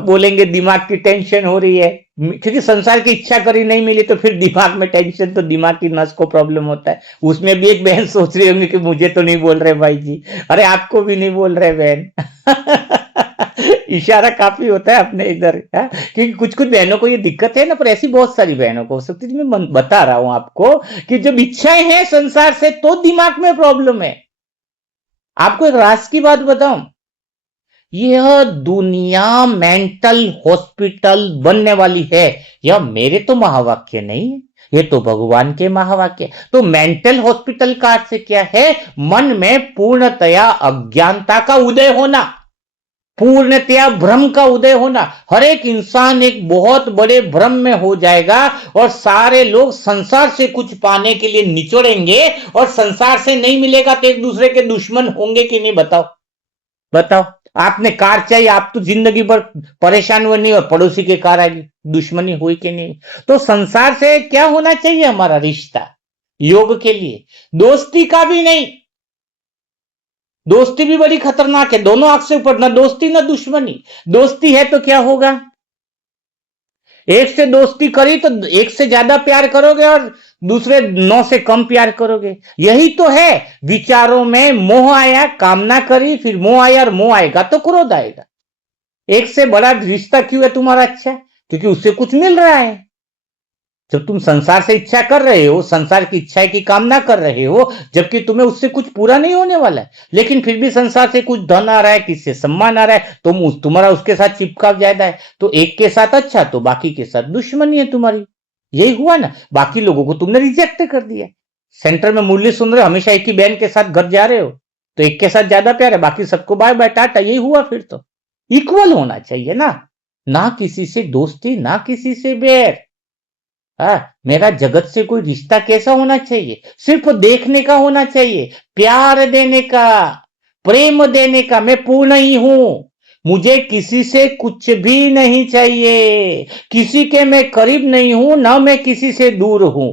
बोलेंगे, दिमाग की टेंशन हो रही है, क्योंकि संसार की इच्छा करी नहीं मिली तो फिर दिमाग में टेंशन, तो दिमाग की नस को प्रॉब्लम होता है। उसमें भी एक बहन सोच रही होंगी कि मुझे तो नहीं बोल रहे भाई जी, अरे आपको भी नहीं बोल रहे बहन। इशारा काफी होता है अपने इधर, क्योंकि कुछ कुछ बहनों को ये दिक्कत है ना, पर ऐसी बहुत सारी बहनों को हो सकती है। मैं बता रहा हूं आपको कि जब इच्छाएं हैं संसार से तो दिमाग में प्रॉब्लम है। आपको एक राज की बात बताऊं, यह दुनिया मेंटल हॉस्पिटल बनने वाली है। यह मेरे तो महावाक्य नहीं है, ये तो भगवान के महावाक्य। तो मेंटल हॉस्पिटल का अर्थ क्या है? मन में पूर्णतया अज्ञानता का उदय होना, पूर्णतया भ्रम का उदय होना। हर एक इंसान एक बहुत बड़े भ्रम में हो जाएगा, और सारे लोग संसार से कुछ पाने के लिए निचोड़ेंगे, और संसार से नहीं मिलेगा तो एक दूसरे के दुश्मन होंगे कि नहीं? बताओ बताओ। आपने कार चाहिए, आप तो जिंदगी भर परेशान हुए नहीं, और पड़ोसी की कार आएगी, दुश्मनी हुई कि नहीं? तो संसार से क्या होना चाहिए हमारा रिश्ता? योग के लिए दोस्ती का भी नहीं, दोस्ती भी बड़ी खतरनाक है। दोनों आंख से ऊपर, ना दोस्ती ना दुश्मनी। दोस्ती है तो क्या होगा? एक से दोस्ती करी तो एक से ज्यादा प्यार करोगे, और दूसरे 9 से कम प्यार करोगे। यही तो है, विचारों में मोह आया, कामना करी, फिर मोह आया, और मोह आएगा तो क्रोध आएगा। एक से बड़ा रिश्ता क्यों है तुम्हारा अच्छा? क्योंकि उससे कुछ मिल रहा है। जब तुम संसार से इच्छा कर रहे हो, संसार की इच्छा की कामना कर रहे हो, जबकि तुम्हें उससे कुछ पूरा नहीं होने वाला है, लेकिन फिर भी संसार से कुछ धन आ रहा है, किससे सम्मान आ रहा है, तुम्हारा उसके साथ चिपकाव ज्यादा है, तो एक के साथ अच्छा तो बाकी के साथ दुश्मनी है तुम्हारी। यही हुआ ना, बाकी लोगों को तुमने रिजेक्ट कर दिया। सेंटर में मुरली सुन रहे हो, हमेशा एक ही बहन के साथ घर जा रहे हो, तो एक के साथ ज्यादा प्यार है, बाकी सबको बाय बाय टाटा। यही हुआ फिर तो। इक्वल होना चाहिए ना, ना किसी से दोस्ती, ना किसी से बैर। मेरा जगत से कोई रिश्ता कैसा होना चाहिए? सिर्फ देखने का होना चाहिए, प्यार देने का, प्रेम देने का। मैं पूर्ण ही हूं, मुझे किसी से कुछ भी नहीं चाहिए, किसी के मैं करीब नहीं हूं, ना मैं किसी से दूर हूं,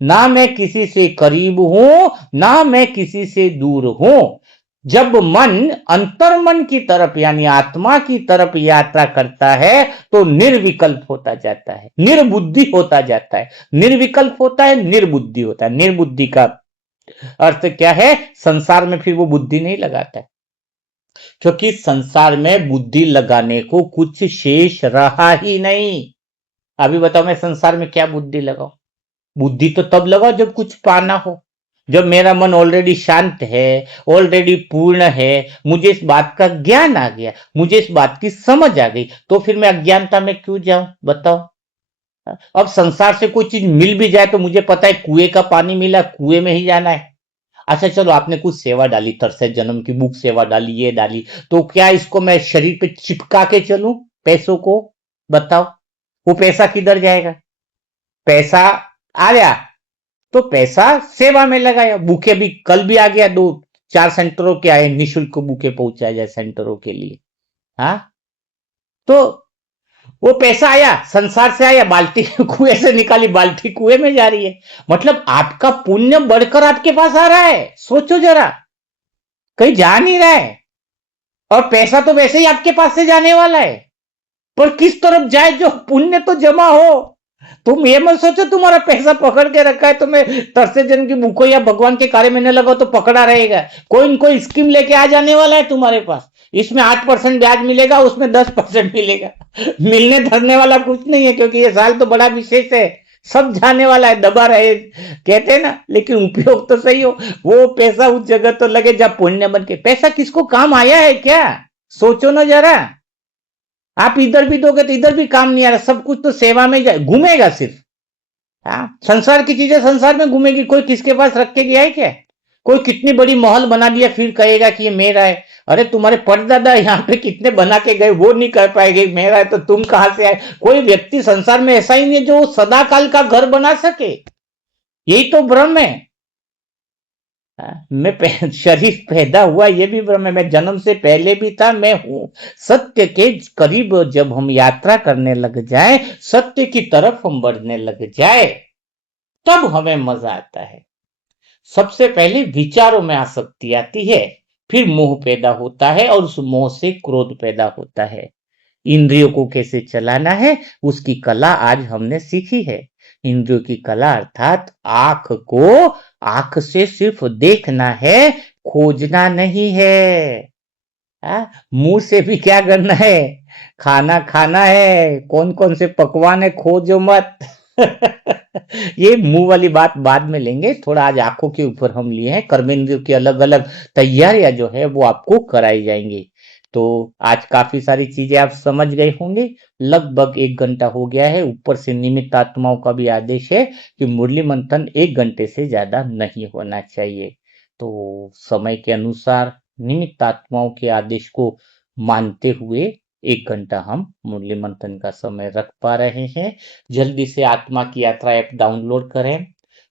ना मैं किसी से करीब हूं, ना मैं किसी से दूर हूं। जब मन अंतर्मन की तरफ यानी आत्मा की तरफ यात्रा करता है तो निर्विकल्प होता जाता है, निर्बुद्धि होता जाता है। निर्विकल्प होता है, निर्बुद्धि होता है। निर्बुद्धि का अर्थ क्या है? संसार में फिर वो बुद्धि नहीं लगाता है, क्योंकि संसार में बुद्धि लगाने को कुछ शेष रहा ही नहीं। अभी बताओ, मैं संसार में क्या बुद्धि लगाऊं? बुद्धि तो तब लगाओ जब कुछ पाना हो, जब मेरा मन ऑलरेडी शांत है, ऑलरेडी पूर्ण है, मुझे इस बात का ज्ञान आ गया, मुझे इस बात की समझ आ गई, तो फिर मैं अज्ञानता में क्यों जाऊं? बताओ। अब संसार से कोई चीज मिल भी जाए तो मुझे पता है कुएं का पानी मिला, कुएं में ही जाना है। अच्छा चलो, आपने कुछ सेवा डाली, तरसे जन्म की बुक सेवा डाली, ये डाली, तो क्या इसको मैं शरीर पे चिपका के चलूं पैसों को? बताओ, वो पैसा किधर जाएगा? पैसा आया तो पैसा सेवा में लगाया। बुके भी कल भी आ गया, 2-4 सेंटरों के आए, निःशुल्क बुके पहुंचाए जाए सेंटरों के लिए। हाँ, तो वो पैसा आया, संसार से आया, बाल्टी कुएं से निकाली, बाल्टी कुएं में जा रही है। मतलब आपका पुण्य बढ़कर आपके पास आ रहा है, सोचो जरा, कहीं जा नहीं रहा है। और पैसा तो वैसे ही आपके पास से जाने वाला है, पर किस तरफ जाए? जो पुण्य तो जमा हो। तुम ये मत सोचो तुम्हारा पैसा पकड़ के रखा है, तुम्हें तरसे जन की भूखो या भगवान के कार्य में न लगा तो पकड़ा रहेगा। कोई न कोई स्कीम लेके आ जाने वाला है तुम्हारे पास, इसमें 8% ब्याज मिलेगा, उसमें 10% मिलेगा। मिलने धरने वाला कुछ नहीं है, क्योंकि ये साल तो बड़ा विशेष है, सब जाने वाला है, दबा रहे कहते हैं ना, लेकिन उपयोग तो सही हो। वो पैसा उस जगह तो लगे जब पुण्य बन के। पैसा किसको काम आया है क्या? सोचो ना जरा। आप इधर भी दोगे तो इधर भी काम नहीं आ रहा, सब कुछ तो सेवा में घूमेगा सिर्फ। संसार की चीजें संसार में घूमेगी, कोई किसके पास रख के गया है क्या? कोई कितनी बड़ी महल बना दिया फिर कहेगा कि ये मेरा है। अरे तुम्हारे परदादा यहाँ पे कितने बना के गए, वो नहीं कर पाएंगे मेरा है, तो तुम कहां से आए? कोई व्यक्ति संसार में ऐसा ही नहीं है जो सदा काल का घर बना सके। यही तो भ्रम है। मैं शरीर पैदा हुआ ये भी भ्रम है, मैं जन्म से पहले भी था, मैं हूं। सत्य के करीब जब हम यात्रा करने लग जाए, सत्य की तरफ हम बढ़ने लग जाए, तब हमें मजा आता है। सबसे पहले विचारों में आसक्ति आती है, फिर मोह पैदा होता है, और उस मोह से क्रोध पैदा होता है। इंद्रियों को कैसे चलाना है, उसकी कला आज हमने सीखी है। इंद्रियों की कला अर्थात आंख को आंख से सिर्फ देखना है, खोजना नहीं है। मुंह से भी क्या करना है? खाना खाना है। कौन कौन से पकवान है खोजो मत। ये मुंह वाली बात बाद में लेंगे, थोड़ा आज आंखों के ऊपर हम लिए हैं। कर्मेंद्रियों की अलग अलग तैयारियां जो है वो आपको कराई जाएंगी। तो आज काफी सारी चीजें आप समझ गए होंगे। लगभग 1 घंटा हो गया है। ऊपर से निमित्त आत्माओं का भी आदेश है कि मुरली मंथन 1 घंटे से ज्यादा नहीं होना चाहिए। तो समय के अनुसार निमित्त आत्माओं के आदेश को मानते हुए 1 घंटा हम मुरली मंथन का समय रख पा रहे हैं। जल्दी से आत्मा की यात्रा ऐप डाउनलोड करें,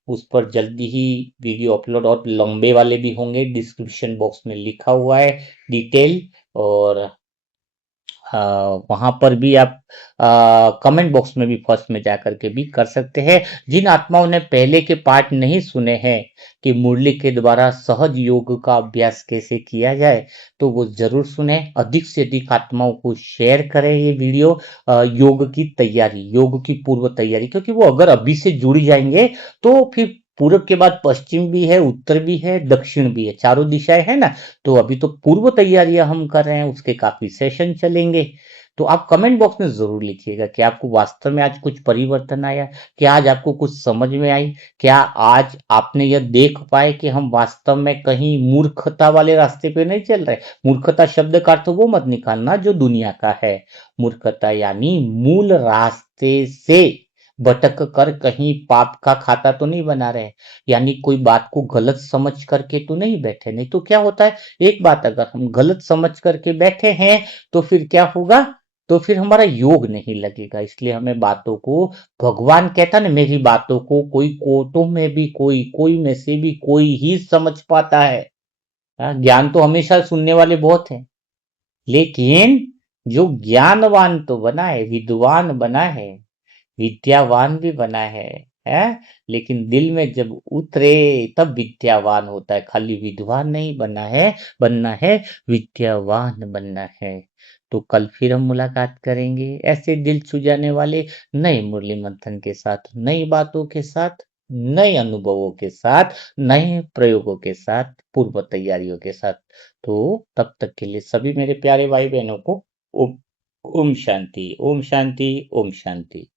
उस पर जल्दी ही वीडियो अपलोड, और लंबे वाले भी होंगे, डिस्क्रिप्शन बॉक्स में लिखा हुआ है डिटेल। और वहां पर भी आप कमेंट बॉक्स में भी फर्स्ट में जाकर के भी कर सकते हैं। जिन आत्माओं ने पहले के पार्ट नहीं सुने हैं कि मुरली के द्वारा सहज योग का अभ्यास कैसे किया जाए, तो वो जरूर सुने। अधिक से अधिक आत्माओं को शेयर करें ये वीडियो, योग की तैयारी, योग की पूर्व तैयारी, क्योंकि वो अगर अभी से जुड़ जाएंगे तो फिर पूरब के बाद पश्चिम भी है, उत्तर भी है, दक्षिण भी है, चारों दिशाएं है ना। तो अभी तो पूर्व तैयारियां हम कर रहे हैं, उसके काफी सेशन चलेंगे। तो आप कमेंट बॉक्स में ज़रूर लिखिएगा कि आपको वास्तव में आज कुछ परिवर्तन आया, क्या आज आपको कुछ समझ में आई, क्या आज आपने यह देख पाए कि हम वास्तव में कहीं मूर्खता वाले रास्ते पे नहीं चल रहे। मूर्खता शब्द का अर्थ वो मत निकालना जो दुनिया का है। मूर्खता यानी मूल रास्ते से भटक कर कहीं पाप का खाता तो नहीं बना रहे, यानी कोई बात को गलत समझ करके तो नहीं बैठे। नहीं तो क्या होता है, एक बात अगर हम गलत समझ करके बैठे हैं तो फिर क्या होगा, तो फिर हमारा योग नहीं लगेगा। इसलिए हमें बातों को, भगवान कहता ना, मेरी बातों को कोई कोटों में भी कोई में से भी कोई ही समझ पाता है। हाँ, ज्ञान तो हमेशा सुनने वाले बहुत हैं, लेकिन जो ज्ञानवान तो बना है, विद्वान बना है, विद्यावान भी बना है, लेकिन दिल में जब उतरे तब विद्यावान होता है। खाली विद्वान नहीं बनना है, बनना है विद्यावान बनना है। तो कल फिर हम मुलाकात करेंगे ऐसे दिल छू जाने वाले नए मुरली मंथन के साथ, नई बातों के साथ, नए अनुभवों के साथ, नए प्रयोगों के साथ, पूर्व तैयारियों के साथ। तो तब तक के लिए सभी मेरे प्यारे भाई बहनों को ओम ओम शांति, ओम शांति, ओम शांति।